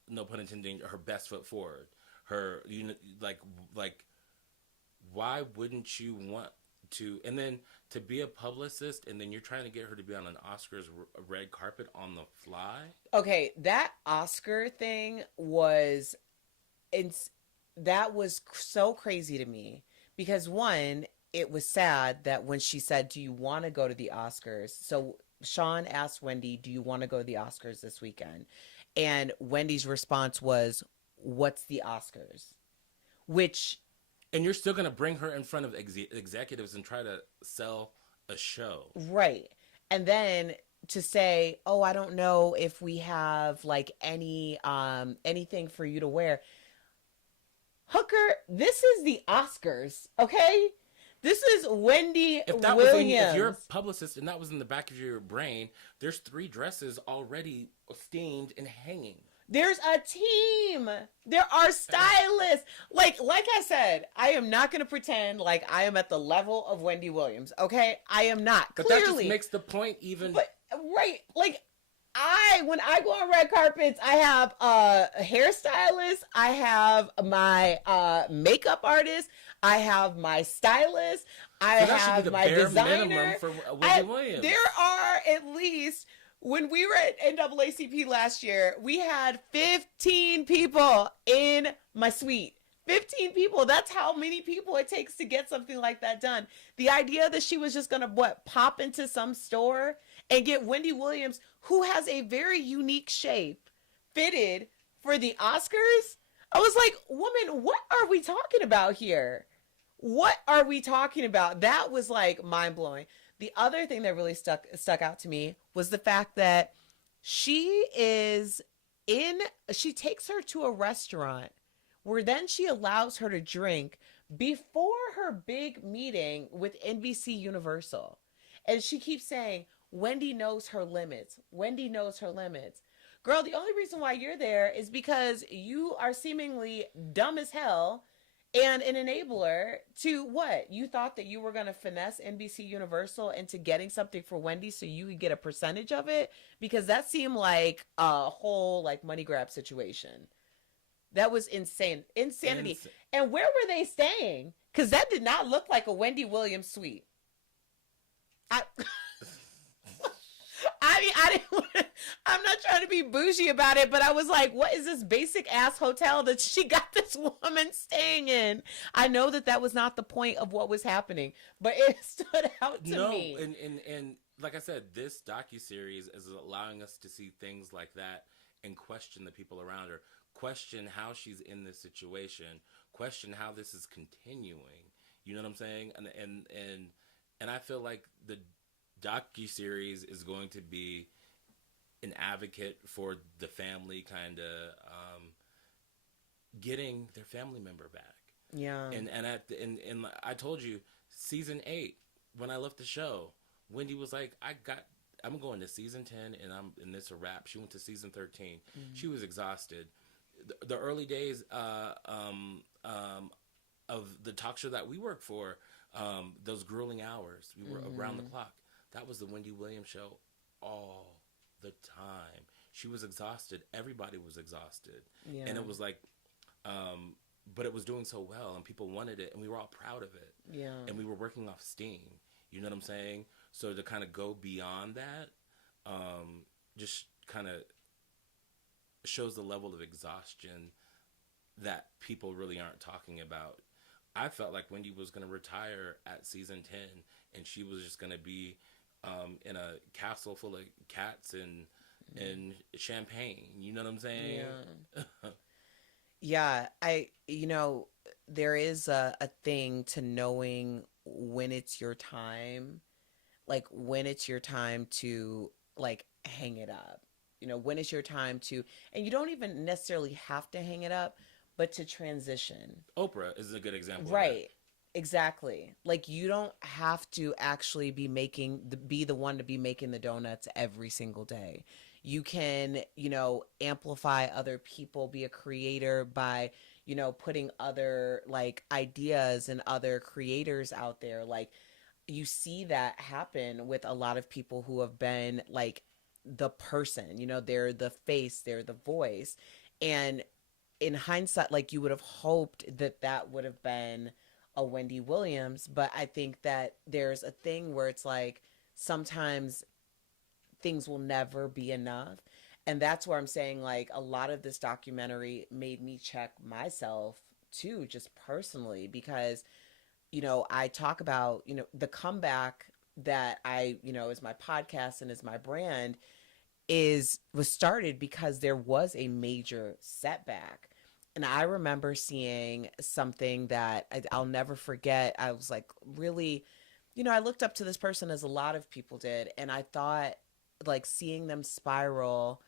no pun intended, her best foot forward. Her, like, why wouldn't you want to? And then to be a publicist, and then you're trying to get her to be on an Oscars red carpet on the fly. Okay, that Oscar thing was, that was so crazy to me because one, it was sad that when she said, "Do you want to go to the Oscars?" So Sean asked Wendy, "Do you want to go to the Oscars this weekend?" And Wendy's response was, "What's the Oscars?" Which, and you're still going to bring her in front of executives and try to sell a show. Right. And then to say, "Oh, I don't know if we have like anything for you to wear." Hooker, this is the Oscars, okay? This is Wendy Williams. If you're a publicist and that was in the back of your brain, there's 3 dresses already steamed and hanging. There's a team. There are stylists. Like I said, I am not going to pretend like I am at the level of Wendy Williams, okay? I am not. But clearly. That just makes the point even. But, right. Like, when I go on red carpets, I have a hairstylist, I have my makeup artist, I have my stylist, I have my designer. For Wendy Williams. There are at least, when we were at NAACP last year, we had 15 people in my suite. 15 people. That's how many people it takes to get something like that done. The idea that she was just going to, pop into some store and get Wendy Williams, who has a very unique shape, fitted for the Oscars. I was like, woman, what are we talking about here? What are we talking about? That was like mind blowing. The other thing that really stuck out to me was the fact that she takes her to a restaurant where then she allows her to drink before her big meeting with NBC Universal. And she keeps saying, Wendy knows her limits. Wendy knows her limits. Girl, the only reason why you're there is because you are seemingly dumb as hell and an enabler to what? You thought that you were going to finesse NBC Universal into getting something for Wendy so you could get a percentage of it? Because that seemed like a whole like money grab situation. That was insanity. And where were they staying? Because that did not look like a Wendy Williams suite. I'm not trying to be bougie about it, but I was like, what is this basic ass hotel that she got this woman staying in? I know that was not the point of what was happening, but it stood out to me. And like I said, this docuseries is allowing us to see things like that and question the people around her, question how she's in this situation, question how this is continuing. You know what I'm saying? And I feel like the docuseries is going to be an advocate for the family, kind of getting their family member back. Yeah. And I told you, season 8, when I left the show, Wendy was like, I'm going to season 10 and it's a wrap. She went to season 13. Mm-hmm. She was exhausted. The early days of the talk show that we worked for, those grueling hours, we were around the clock. That was the Wendy Williams show all the time. She was exhausted. Everybody was exhausted. Yeah. And it was like, but it was doing so well and people wanted it and we were all proud of it. Yeah. And we were working off steam. You know what I'm saying? So to kind of go beyond that, just kind of shows the level of exhaustion that people really aren't talking about. I felt like Wendy was going to retire at season 10 and she was just going to be in a castle full of cats and champagne. You know what I'm saying? Yeah. There is a thing to knowing when it's your time, like when it's your time to like hang it up, when it's your time to, and you don't even necessarily have to hang it up, but to transition. Oprah is a good example. Right. Exactly. Like you don't have to actually be the one to be making the donuts every single day. You can, amplify other people, be a creator by, putting other like ideas and other creators out there. Like you see that happen with a lot of people who have been like the person, they're the face, they're the voice. And in hindsight, like, you would have hoped that that would have been a Wendy Williams. But I think that there's a thing where it's like sometimes things will never be enough. And that's where I'm saying, like, a lot of this documentary made me check myself too, just personally, because, I talk about, the comeback that is my podcast and is my brand was started because there was a major setback. And I remember seeing something that I'll never forget. I was like, really, I looked up to this person, as a lot of people did. And I thought, like, seeing them spiral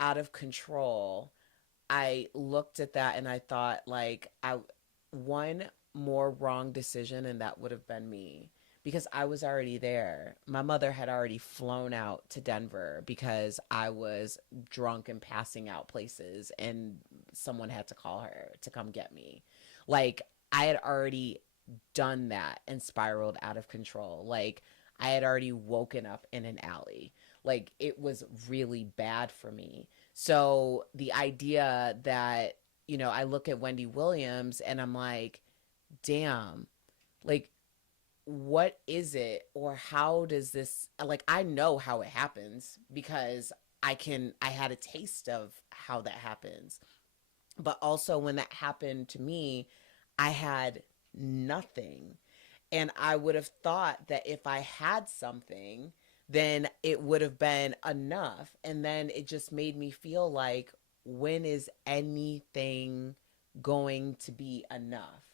out of control, I looked at that and I thought, like, one more wrong decision and that would have been me, because I was already there. My mother had already flown out to Denver because I was drunk and passing out places, and someone had to call her to come get me. Like, I had already done that and spiraled out of control. Like, I had already woken up in an alley. Like, it was really bad for me. So the idea that, I look at Wendy Williams and I'm like, damn, like, what is it, or how does this, like, I know how it happens because I had a taste of how that happens. But also, when that happened to me, I had nothing. And I would have thought that if I had something, then it would have been enough. And then it just made me feel like, when is anything going to be enough,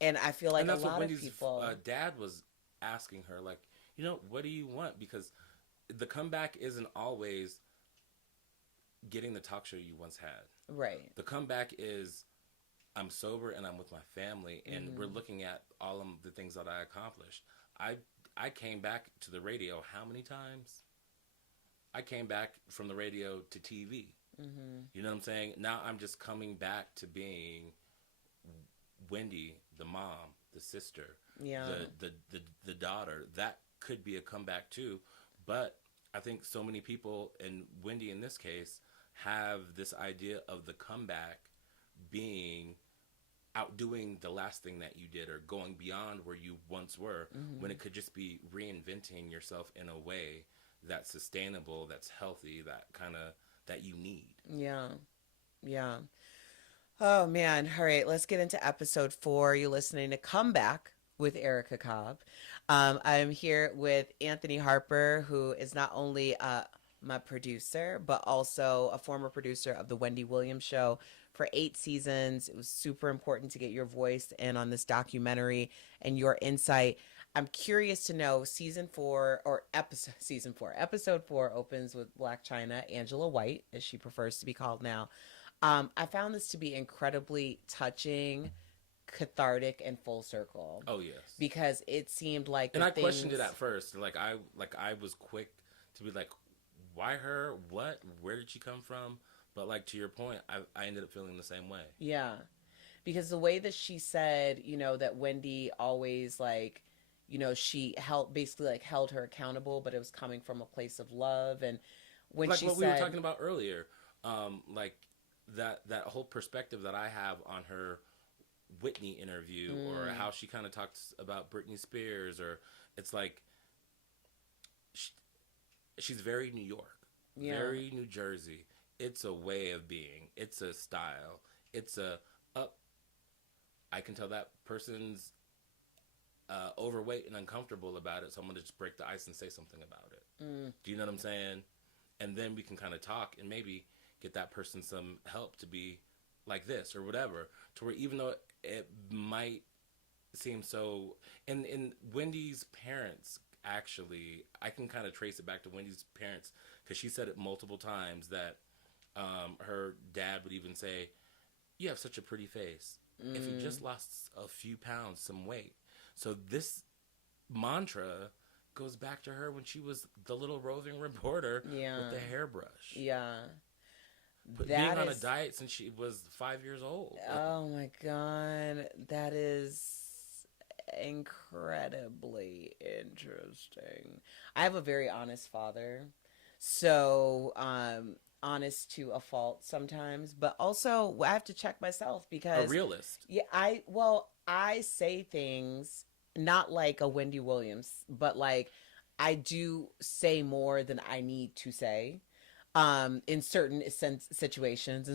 And I feel like a lot of people. Dad was asking her, like, what do you want? Because the comeback isn't always getting the talk show you once had. Right. The comeback is, I'm sober and I'm with my family, and we're looking at all of the things that I accomplished. I came back to the radio how many times? I came back from the radio to TV. You know what I'm saying? Now I'm just coming back to being Wendy, the mom, the sister, the daughter. That could be a comeback too. But I think so many people, and Wendy in this case, have this idea of the comeback being outdoing the last thing that you did, or going beyond where you once were, when it could just be reinventing yourself in a way that's sustainable, that's healthy, that you need. Yeah. Oh, man. All right, let's get into episode 4. You're listening to Comeback with Erica Cobb. I'm here with Anthony Harper, who is not only my producer, but also a former producer of the Wendy Williams Show for 8 seasons. It was super important to get your voice in on this documentary and your insight. I'm curious to know, episode 4 opens with Black China, Angela White, as she prefers to be called now. I found this to be incredibly touching, cathartic, and full circle. Oh, yes. Because it seemed like, and I questioned it at first. I was quick to be like, why her? What? Where did she come from? But, like, to your point, I ended up feeling the same way. Yeah. Because the way that she said, that Wendy always, like, she held her accountable, but it was coming from a place of love. And when like she what said, we were talking about earlier, like that whole perspective that I have on her Whitney interview, or how she kind of talks about Britney Spears, or it's like she's very New York, very New Jersey. It's a way of being. It's a style. It's I can tell that person's overweight and uncomfortable about it, so I'm going to just break the ice and say something about it. Do you know what I'm saying? And then we can kind of talk and maybe get that person some help to be like this or whatever, to where even though it might seem so... And Wendy's parents, actually, I can kind of trace it back to Wendy's parents, because she said it multiple times that her dad would even say, you have such a pretty face. If you just lost a few pounds, some weight. So this mantra goes back to her when she was the little roving reporter with the hairbrush. Yeah. Being on a diet since she was 5 years old. Oh my God. That is incredibly interesting. I have a very honest father. so honest to a fault sometimes, but also I have to check myself A because realist. yeah, I say things not like a Wendy Williams, but like I do say more than I need to say. In certain situations,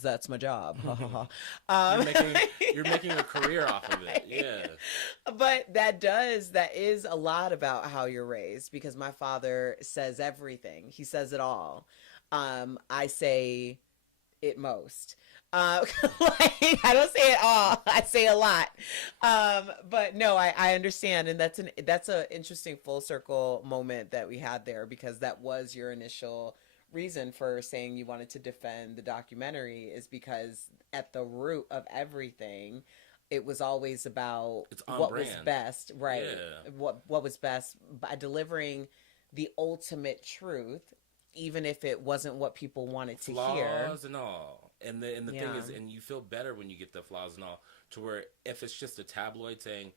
that's my job. You're um, making you're making a career off of it. Yeah. but that is a lot about how you're raised, because my father says everything. He says it all. I say it most. Like, I don't say it all. I say a lot. But no, I understand, and that's a interesting full circle moment that we had there, because that was your initial reason for saying you wanted to defend the documentary, is because at the root of everything, it was always about It's on what brand. was best, right? Yeah. What was best by delivering the ultimate truth, even if it wasn't what people wanted to hear. Flaws and all. And the thing is, and you feel better when you get the flaws and all, to where if it's just a tabloid saying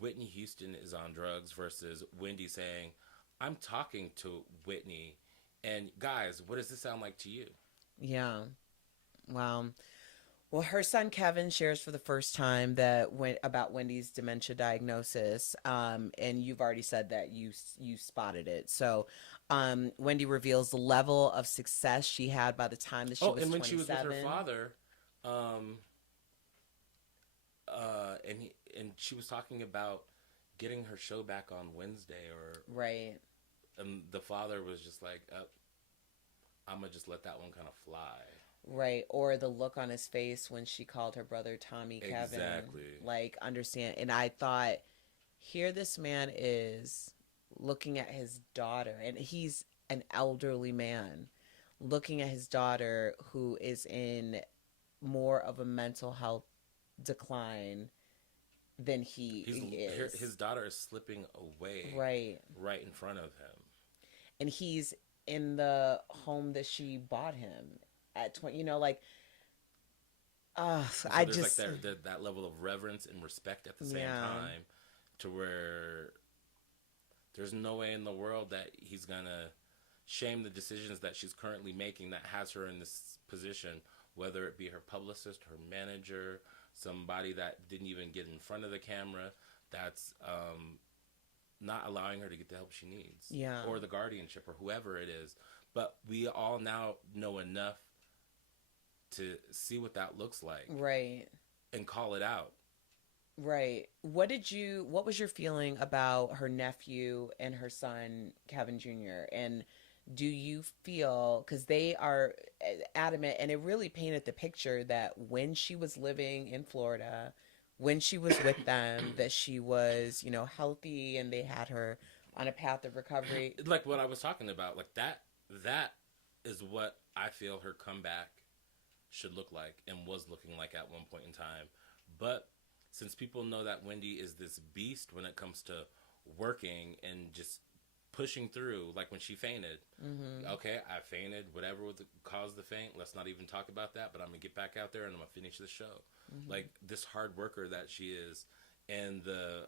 Whitney Houston is on drugs versus Wendy saying I'm talking to Whitney, and guys, what does this sound like to you? Yeah. Wow. Well, her son Kevin shares for the first time that about Wendy's dementia diagnosis, and you've already said that you spotted it. So, Wendy reveals the level of success she had by the time that she was 27. And when she was with her father, and she was talking about getting her show back on Wednesday, or right. And the father was just like, I'm gonna just let that one kind of fly. Right, or the look on his face when she called her brother Tommy Kevin. Exactly. Like, understand. And I thought, here this man is looking at his daughter, and he's an elderly man, looking at his daughter who is in more of a mental health decline than he is. His daughter is slipping away. Right in front of him. And he's in the home that she bought him at 20, like, So I there's just like that level of reverence and respect at the same time, to where there's no way in the world that he's gonna shame the decisions that she's currently making that has her in this position, whether it be her publicist, her manager, somebody that didn't even get in front of the camera, that's not allowing her to get the help she needs, or the guardianship, or whoever it is. But we all now know enough to see what that looks like, right, and call it out. Right. What was your feeling about her nephew and her son Kevin Jr.? And do you feel, because they are adamant, and it really painted the picture that when she was living in Florida, when she was with them, that she was, healthy, and they had her on a path of recovery. Like what I was talking about, like that is what I feel her comeback should look like, and was looking like at one point in time. But since people know that Wendy is this beast when it comes to working and just pushing through, like when she fainted. Okay, I fainted, whatever caused the faint, let's not even talk about that, but I'm gonna get back out there and I'm gonna finish the show. Like, this hard worker that she is, and the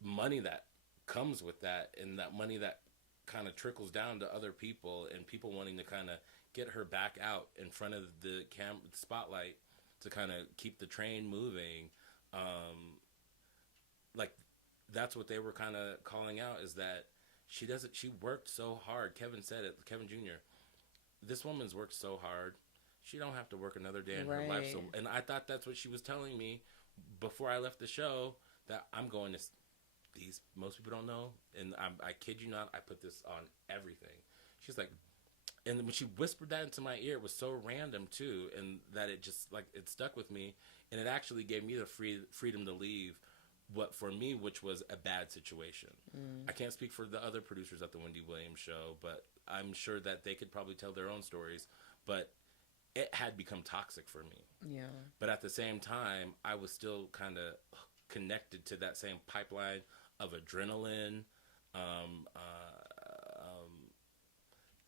money that comes with that, and that money that kind of trickles down to other people, and people wanting to kind of get her back out in front of the spotlight to kind of keep the train moving. Like, that's what they were kind of calling out, is that she worked so hard. Kevin said it, Kevin Jr. This woman's worked so hard. She don't have to work another day in her life. So, and I thought that's what she was telling me before I left the show, that I'm going to most people don't know, and I kid you not, I put this on everything. She's like, and when she whispered that into my ear, it was so random too, and that it just, like, it stuck with me, and it actually gave me the freedom to leave what for me, which was a bad situation. I can't speak for the other producers at the Wendy Williams show, but I'm sure that they could probably tell their own stories, but it had become toxic for me. Yeah. But at the same time, I was still kind of connected to that same pipeline of adrenaline,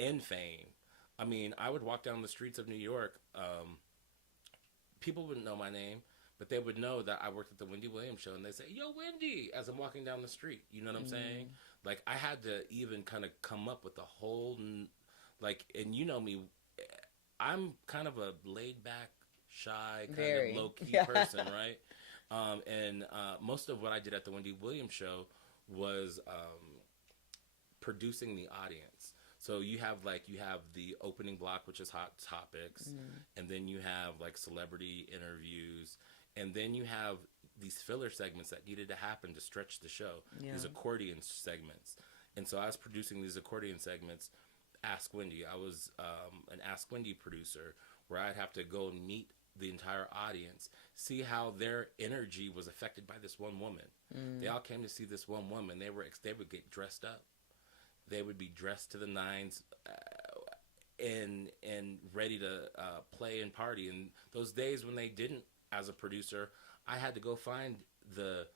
and fame. I mean, I would walk down the streets of New York. People wouldn't know my name, but they would know that I worked at the Wendy Williams show, and they say, "Yo, Wendy," as I'm walking down the street. You know what I'm saying? Like, I had to even kind of come up with a whole, like, and you know me, I'm kind of a laid back, shy, kind of low key person, right? And most of what I did at the Wendy Williams show was producing the audience. So you have the opening block, which is hot topics, and then you have like celebrity interviews, and then you have these filler segments that needed to happen to stretch the show. These accordion segments, and so I was producing these accordion segments. Ask Wendy. I was an Ask Wendy producer, where I'd have to go and meet the entire audience, see how their energy was affected by this one woman. They all came to see this one woman. They would get dressed up. They would be dressed to the nines, and ready to play and party. And those days when they didn't, as a producer, I had to go find the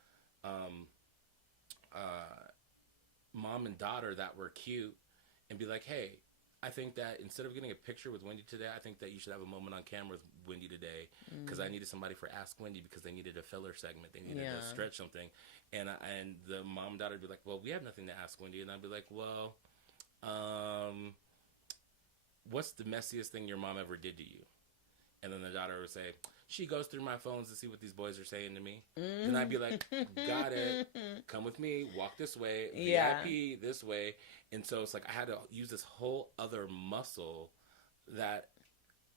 mom and daughter that were cute and be like, "Hey, I think that instead of getting a picture with Wendy today, I think that you should have a moment on camera with Wendy today, because I needed somebody for Ask Wendy, because they needed a filler segment. They needed to stretch something." And the mom and daughter would be like, "Well, we have nothing to ask Wendy." And I'd be like, "Well, what's the messiest thing your mom ever did to you?" And then the daughter would say, "She goes through my phones to see what these boys are saying to me." And I'd be like, "Got it. Come with me. Walk this way. VIP this way." And so it's like I had to use this whole other muscle that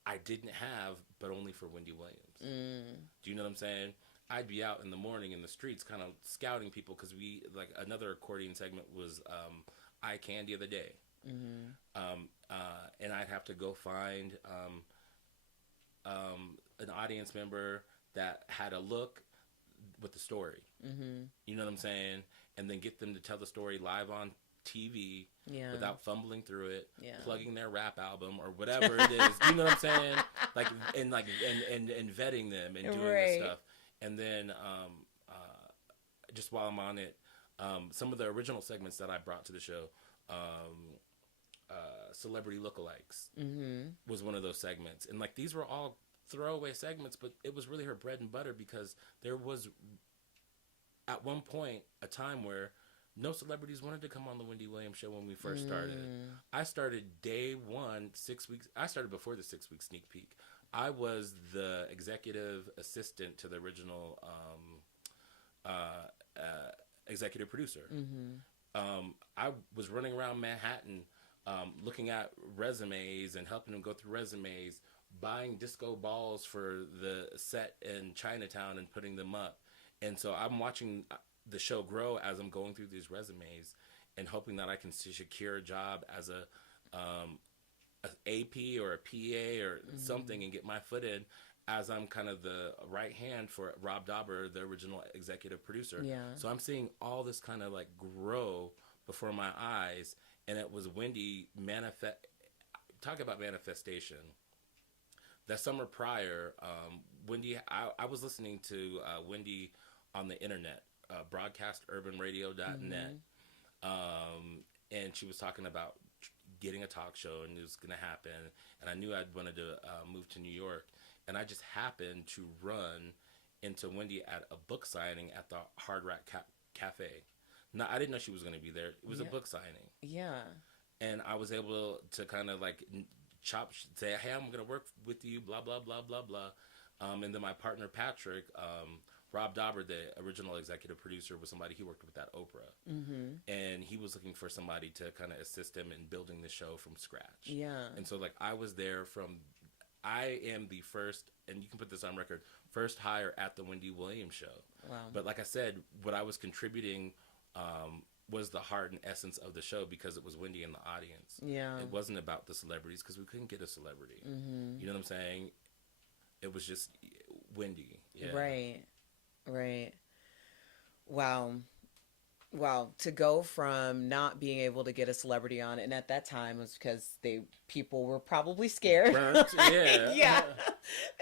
I didn't have, but only for Wendy Williams. Do you know what I'm saying? I'd be out in the morning in the streets kind of scouting people, because we, like, another accordion segment was Eye Candy of the Day. And I'd have to go find an audience member that had a look with the story. You know what I'm saying? And then get them to tell the story live on TV without fumbling through it, plugging their rap album or whatever it is. Do you know what I'm saying? And vetting them and doing this stuff. And then just while I'm on it, some of the original segments that I brought to the show, Celebrity Lookalikes was one of those segments. And like, these were all throwaway segments, but it was really her bread and butter, because there was at one point a time where no celebrities wanted to come on the Wendy Williams show when we first started. I started day one, 6 weeks. I started before the 6-week sneak peek. I was the executive assistant to the original executive producer. I was running around Manhattan looking at resumes and helping them go through resumes, buying disco balls for the set in Chinatown and putting them up. And so I'm watching the show grow as I'm going through these resumes and hoping that I can secure a job as a AP or a PA or something, and get my foot in as I'm kind of the right hand for Rob Dauber, the original executive producer. So I'm seeing all this kind of like grow before my eyes, and it was Wendy talk about manifestation. That summer prior, Wendy, I was listening to Wendy on the internet, broadcasturbanradio.net, and she was talking about getting a talk show, and it was going to happen, and I knew I'd wanted to move to New York, and I just happened to run into Wendy at a book signing at the Hard Rock Cafe. Now, I didn't know she was going to be there. It was a book signing. And I was able to kind of like say, "Hey, I'm going to work with you, blah, blah, blah, blah, blah." And then my partner, Patrick, Rob Dauber, the original executive producer, was somebody he worked with at Oprah. And he was looking for somebody to kind of assist him in building the show from scratch. And so like I was there I am the first, and you can put this on record, first hire at the Wendy Williams show. But like I said, what I was contributing was the heart and essence of the show, because it was Wendy in the audience. It wasn't about the celebrities, because we couldn't get a celebrity. You know what I'm saying? It was just Wendy. Right. Wow. To go from not being able to get a celebrity on, and at that time was because people were probably scared. Burnt, They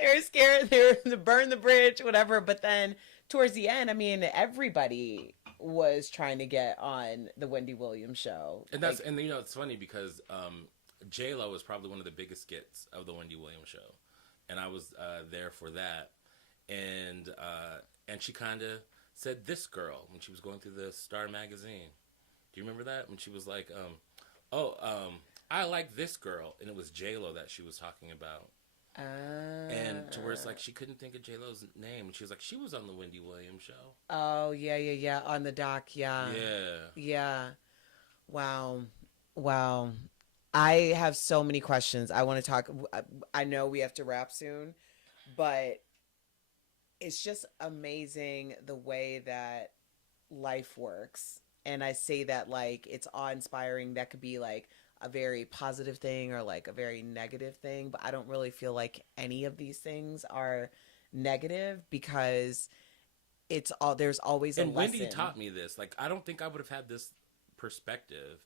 were scared. They were to burn the bridge, whatever. But then towards the end, I mean, everybody was trying to get on the Wendy Williams show. And that's, and you know, it's funny because J-Lo was probably one of the biggest skits of the Wendy Williams show, and I was there for that. and she kind of said this girl when she was going through the Star magazine. Do you remember that when she was like, I like this girl, and it was J-Lo that she was talking about. And to where it's like she couldn't think of J-Lo's name. And she was like, she was on the Wendy Williams show. Oh, yeah. On the doc, yeah. Yeah. Wow. I have so many questions. I want to talk. I know we have to wrap soon, but it's just amazing the way that life works. And I say that like it's awe-inspiring. That could be like a very positive thing or like a very negative thing, but I don't really feel like any of these things are negative because there's always a lesson. And Wendy taught me this. Like, I don't think I would have had this perspective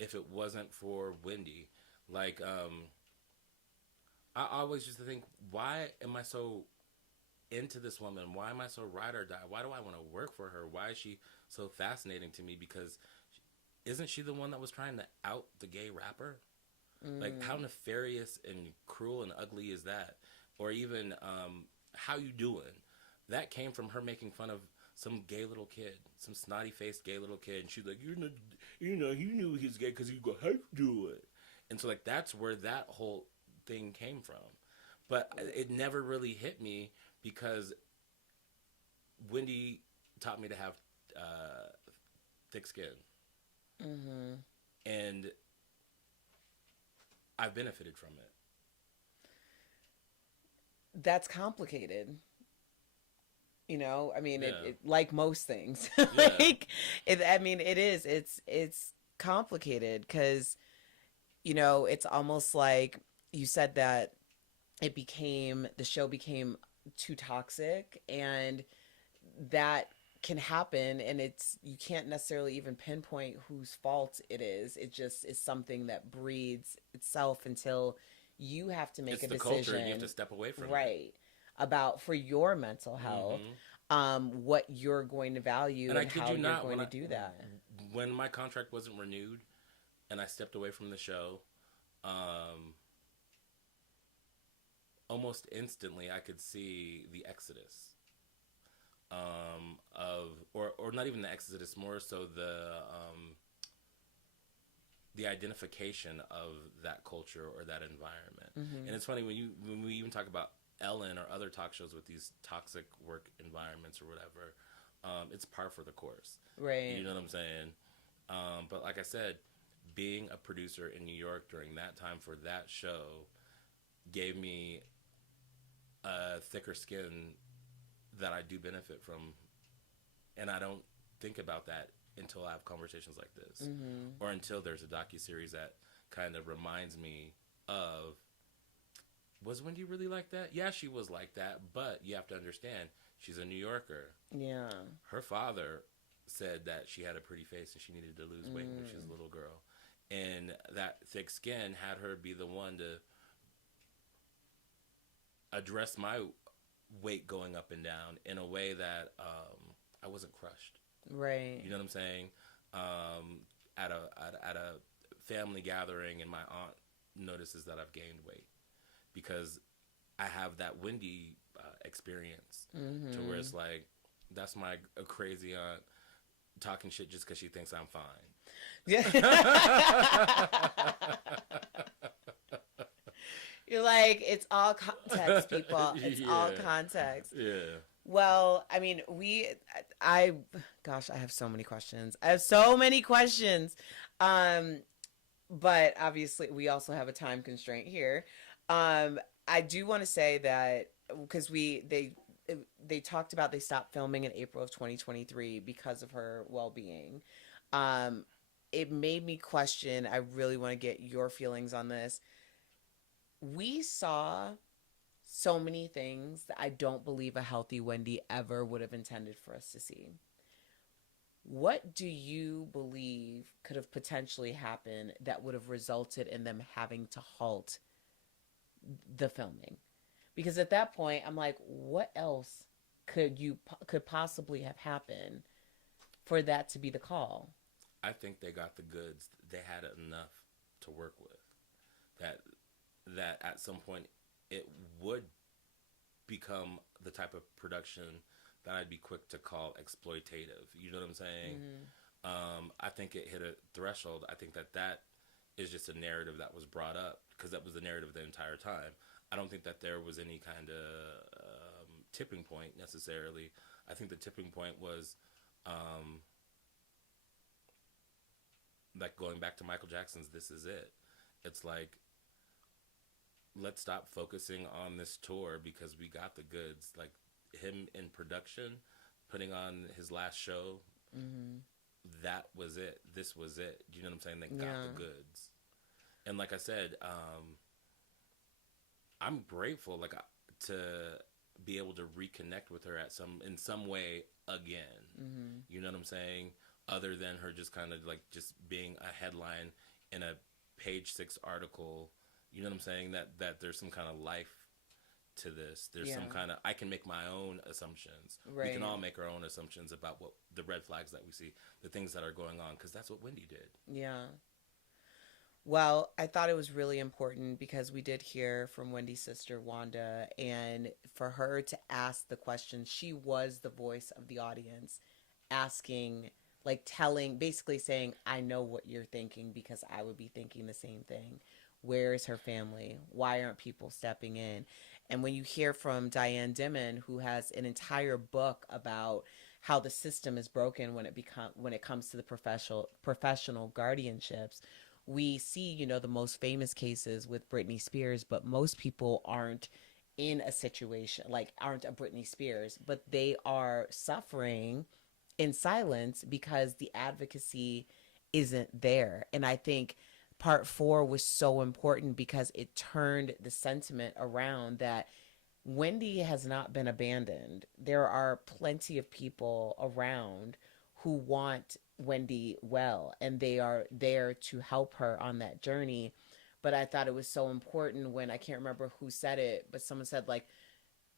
if it wasn't for Wendy. Like, I always used to think, why am I so into this woman? Why am I so ride or die? Why do I want to work for her? Why is she so fascinating to me? Because isn't she the one that was trying to out the gay rapper? Like, how nefarious and cruel and ugly is that? Or even, how you doing? That came from her making fun of some gay little kid, some snotty-faced gay little kid. And she's like, he knew he's gay because he go, how you do it? And so, like, that's where that whole thing came from. But it never really hit me because Wendy taught me to have thick skin. Mm-hmm. And I've benefited from it. That's complicated. You know, I mean, Yeah. it like most things, Yeah. like it is, it's complicated because, you know, it's almost like you said that the show became too toxic, and that can happen, and you can't necessarily even pinpoint whose fault it is. It just is something that breeds itself until you have to make It's a the decision. culture, and you have to step away from it. Right. About for your mental health, what you're going to value and how you're going to do that. When my contract wasn't renewed and I stepped away from the show, almost instantly I could see the exodus or not even the exodus, more so the identification of that culture or that environment. Mm-hmm. And it's funny when we even talk about Ellen or other talk shows with these toxic work environments or whatever, it's par for the course. Right. You know what I'm saying? But like I said, being a producer in New York during that time for that show gave me a thicker skin that I do benefit from. And I don't think about that until I have conversations like this. Mm-hmm. Or until there's a docuseries that kind of reminds me of, was Wendy really like that? Yeah, she was like that, but you have to understand, she's a New Yorker. Yeah. Her father said that she had a pretty face and she needed to lose weight when she was a little girl. And that thick skin had her be the one to address my weight going up and down in a way that I wasn't crushed. Right. You know what I'm saying? At a family gathering, and my aunt notices that I've gained weight because I have that Wendy experience, to where it's like, that's my crazy aunt talking shit just because she thinks I'm fine. Yeah. You're like, it's all context, people. It's all context. Yeah. Well, I mean, gosh, I have so many questions. But obviously we also have a time constraint here. I do want to say that because they talked about they stopped filming in April of 2023 because of her well-being. It made me question, I really want to get your feelings on this. We saw so many things that I don't believe a healthy Wendy ever would have intended for us to see. What do you believe could have potentially happened that would have resulted in them having to halt the filming? Because at that point, I'm like, what else could possibly have happened for that to be the call? I think they got the goods. They had enough to work with. That at some point it would become the type of production that I'd be quick to call exploitative. You know what I'm saying? I think it hit a threshold. I think that is just a narrative that was brought up because that was the narrative the entire time. I don't think that there was any kind of tipping point necessarily. I think the tipping point was like going back to Michael Jackson's "This Is It." It's like, let's stop focusing on this tour because we got the goods. Like him in production, putting on his last show, that was it. This was it. Do you know what I'm saying? They got the goods. And like I said, I'm grateful to be able to reconnect with her in some way again. You know what I'm saying? Other than her just kind of like just being a headline in a page 6 article. You know what I'm saying? That there's some kind of life to this. There's some kind of, I can make my own assumptions. Right. We can all make our own assumptions about what the red flags that we see, the things that are going on, because that's what Wendy did. Yeah. Well, I thought it was really important because we did hear from Wendy's sister, Wanda, and for her to ask the question, she was the voice of the audience, asking, like basically saying, I know what you're thinking because I would be thinking the same thing. Where is her family? Why aren't people stepping in? And when you hear from Diane Dimon, who has an entire book about how the system is broken when it comes to the professional guardianships, we see, the most famous cases with Britney Spears, but most people aren't in a situation, aren't a Britney Spears, but they are suffering in silence because the advocacy isn't there. And I think part 4 was so important because it turned the sentiment around that Wendy has not been abandoned. There are plenty of people around who want Wendy well, and they are there to help her on that journey. But I thought it was so important when, I can't remember who said it, but someone said, like,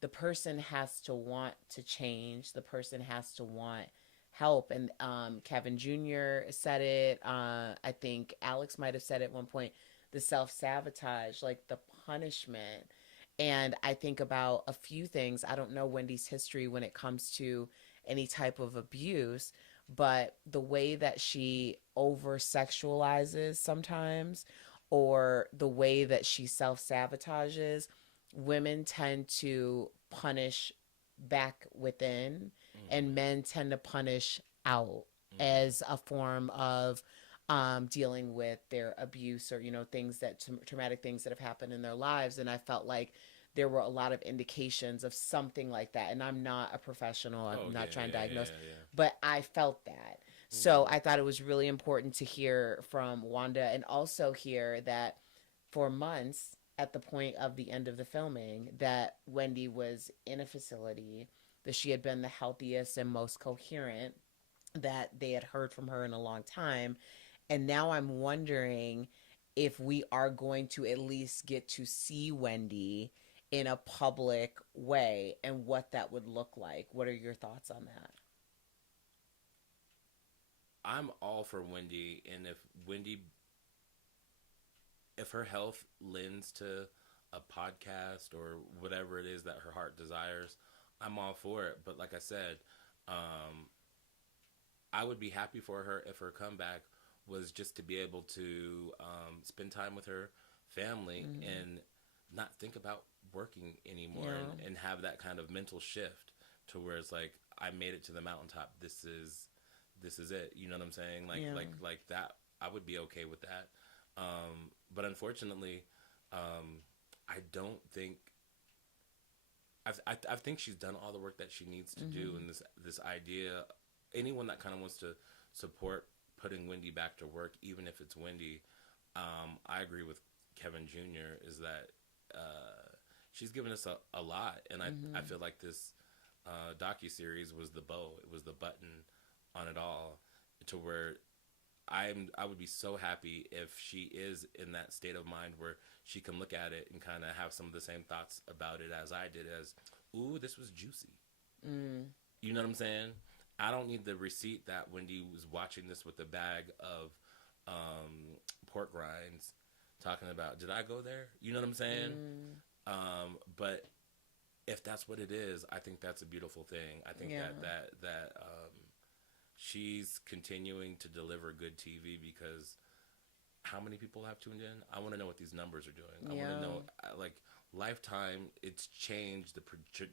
the person has to want to change. The person has to want help. And Kevin Jr. said it. I think Alex might have said it at one point, the self-sabotage, like the punishment. And I think about a few things. I don't know Wendy's history when it comes to any type of abuse, but the way that she over-sexualizes sometimes, or the way that she self-sabotages, women tend to punish back within, and men tend to punish out as a form of dealing with their abuse or, things traumatic things that have happened in their lives. And I felt like there were a lot of indications of something like that. And I'm not a professional. I'm not trying to diagnose, but I felt that. So I thought it was really important to hear from Wanda, and also hear that for months at the point of the end of the filming that Wendy was in a facility, that she had been the healthiest and most coherent that they had heard from her in a long time. And now I'm wondering if we are going to at least get to see Wendy in a public way and what that would look like. What are your thoughts on that? I'm all for Wendy, and if her health lends to a podcast or whatever it is that her heart desires, I'm all for it. But like I said, I would be happy for her if her comeback was just to be able to spend time with her family and not think about working anymore, and have that kind of mental shift to where it's like, I made it to the mountaintop. This is it. You know what I'm saying? Like that. I would be okay with that. But unfortunately, I don't think. I think she's done all the work that she needs to do, and this idea, anyone that kind of wants to support putting Wendy back to work, even if it's Wendy, I agree with Kevin Jr. is that she's given us a lot, and I feel like this docuseries was the bow, it was the button on it all, to where I would be so happy if she is in that state of mind where she can look at it and kind of have some of the same thoughts about it as I did, as, ooh, this was juicy. You know what I'm saying? I don't need the receipt that Wendy was watching this with a bag of pork rinds talking about, did I go there? You know what I'm saying? But if that's what it is, I think that's a beautiful thing. I think that she's continuing to deliver good TV because how many people have tuned in? I want to know what these numbers are doing. I want to know, like, Lifetime, it's changed the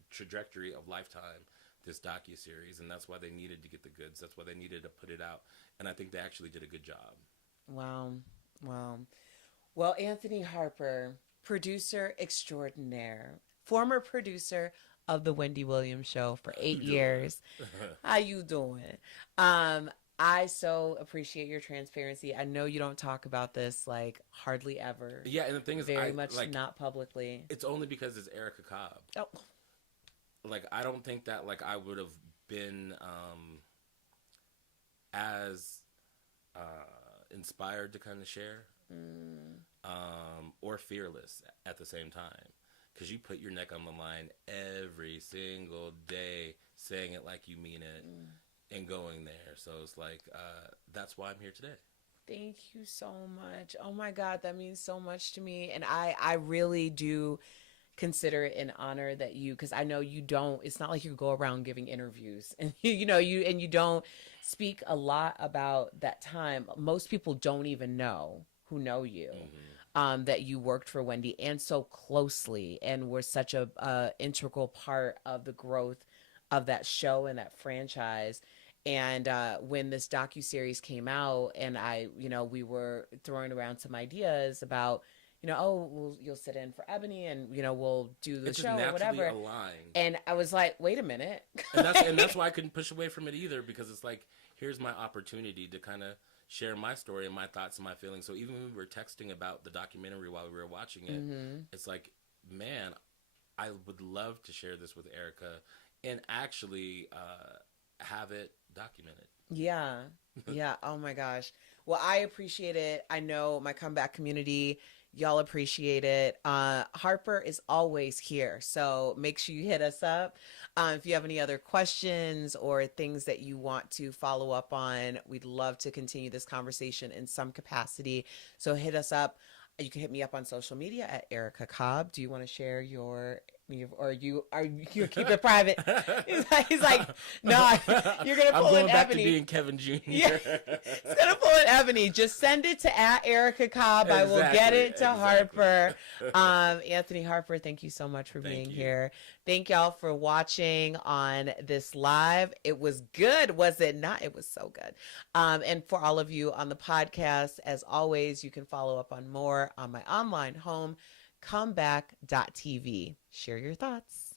trajectory of Lifetime, this docuseries, and that's why they needed to get the goods. That's why they needed to put it out. And I think they actually did a good job. Wow. Wow. Well, Anthony Harper, producer extraordinaire, former producer of the Wendy Williams Show for 8 years. How you doing? I so appreciate your transparency. I know you don't talk about this like hardly ever. Yeah, and the thing is, very much like, not publicly. It's only because it's Erica Cobb. Oh, like I don't think that like I would have been as inspired to kind of share, or fearless at the same time, because you put your neck on the line every single day, saying it like you mean it. And going there. So it's like, that's why I'm here today. Thank you so much. Oh my God, that means so much to me. And I really do consider it an honor that you, because I know you don't, it's not like you go around giving interviews and you don't speak a lot about that time. Most people don't even know who know you. That you worked for Wendy and so closely and were such a integral part of the growth of that show and that franchise. And when this docuseries came out and we were throwing around some ideas about, you'll sit in for Ebony and, we'll do the show or whatever. Aligned. And I was like, wait a minute. and that's why I couldn't push away from it either, because it's like, here's my opportunity to kind of share my story and my thoughts and my feelings. So even when we were texting about the documentary while we were watching it, it's like, man, I would love to share this with Erica and actually have it documented. Yeah. Oh my gosh. Well, I appreciate it. I know my comeback community, y'all appreciate it. Harper is always here, so make sure you hit us up. If you have any other questions or things that you want to follow up on, we'd love to continue this conversation in some capacity. So hit us up. You can hit me up on social media at Erica Cobb. Do you want to share your, or you keep it private? He's like, no, you're gonna pull I'm going in back Ebony. to being Kevin Jr. Yeah, it's gonna pull in Ebony. Just send it to at Erica Cobb. I will get it to Harper. Anthony Harper, thank you so much for being here. Thank y'all for watching on this live. It was good, was it not? It was so good. And for all of you on the podcast, as always, you can follow up on more on my online home, comeback.tv. Share your thoughts.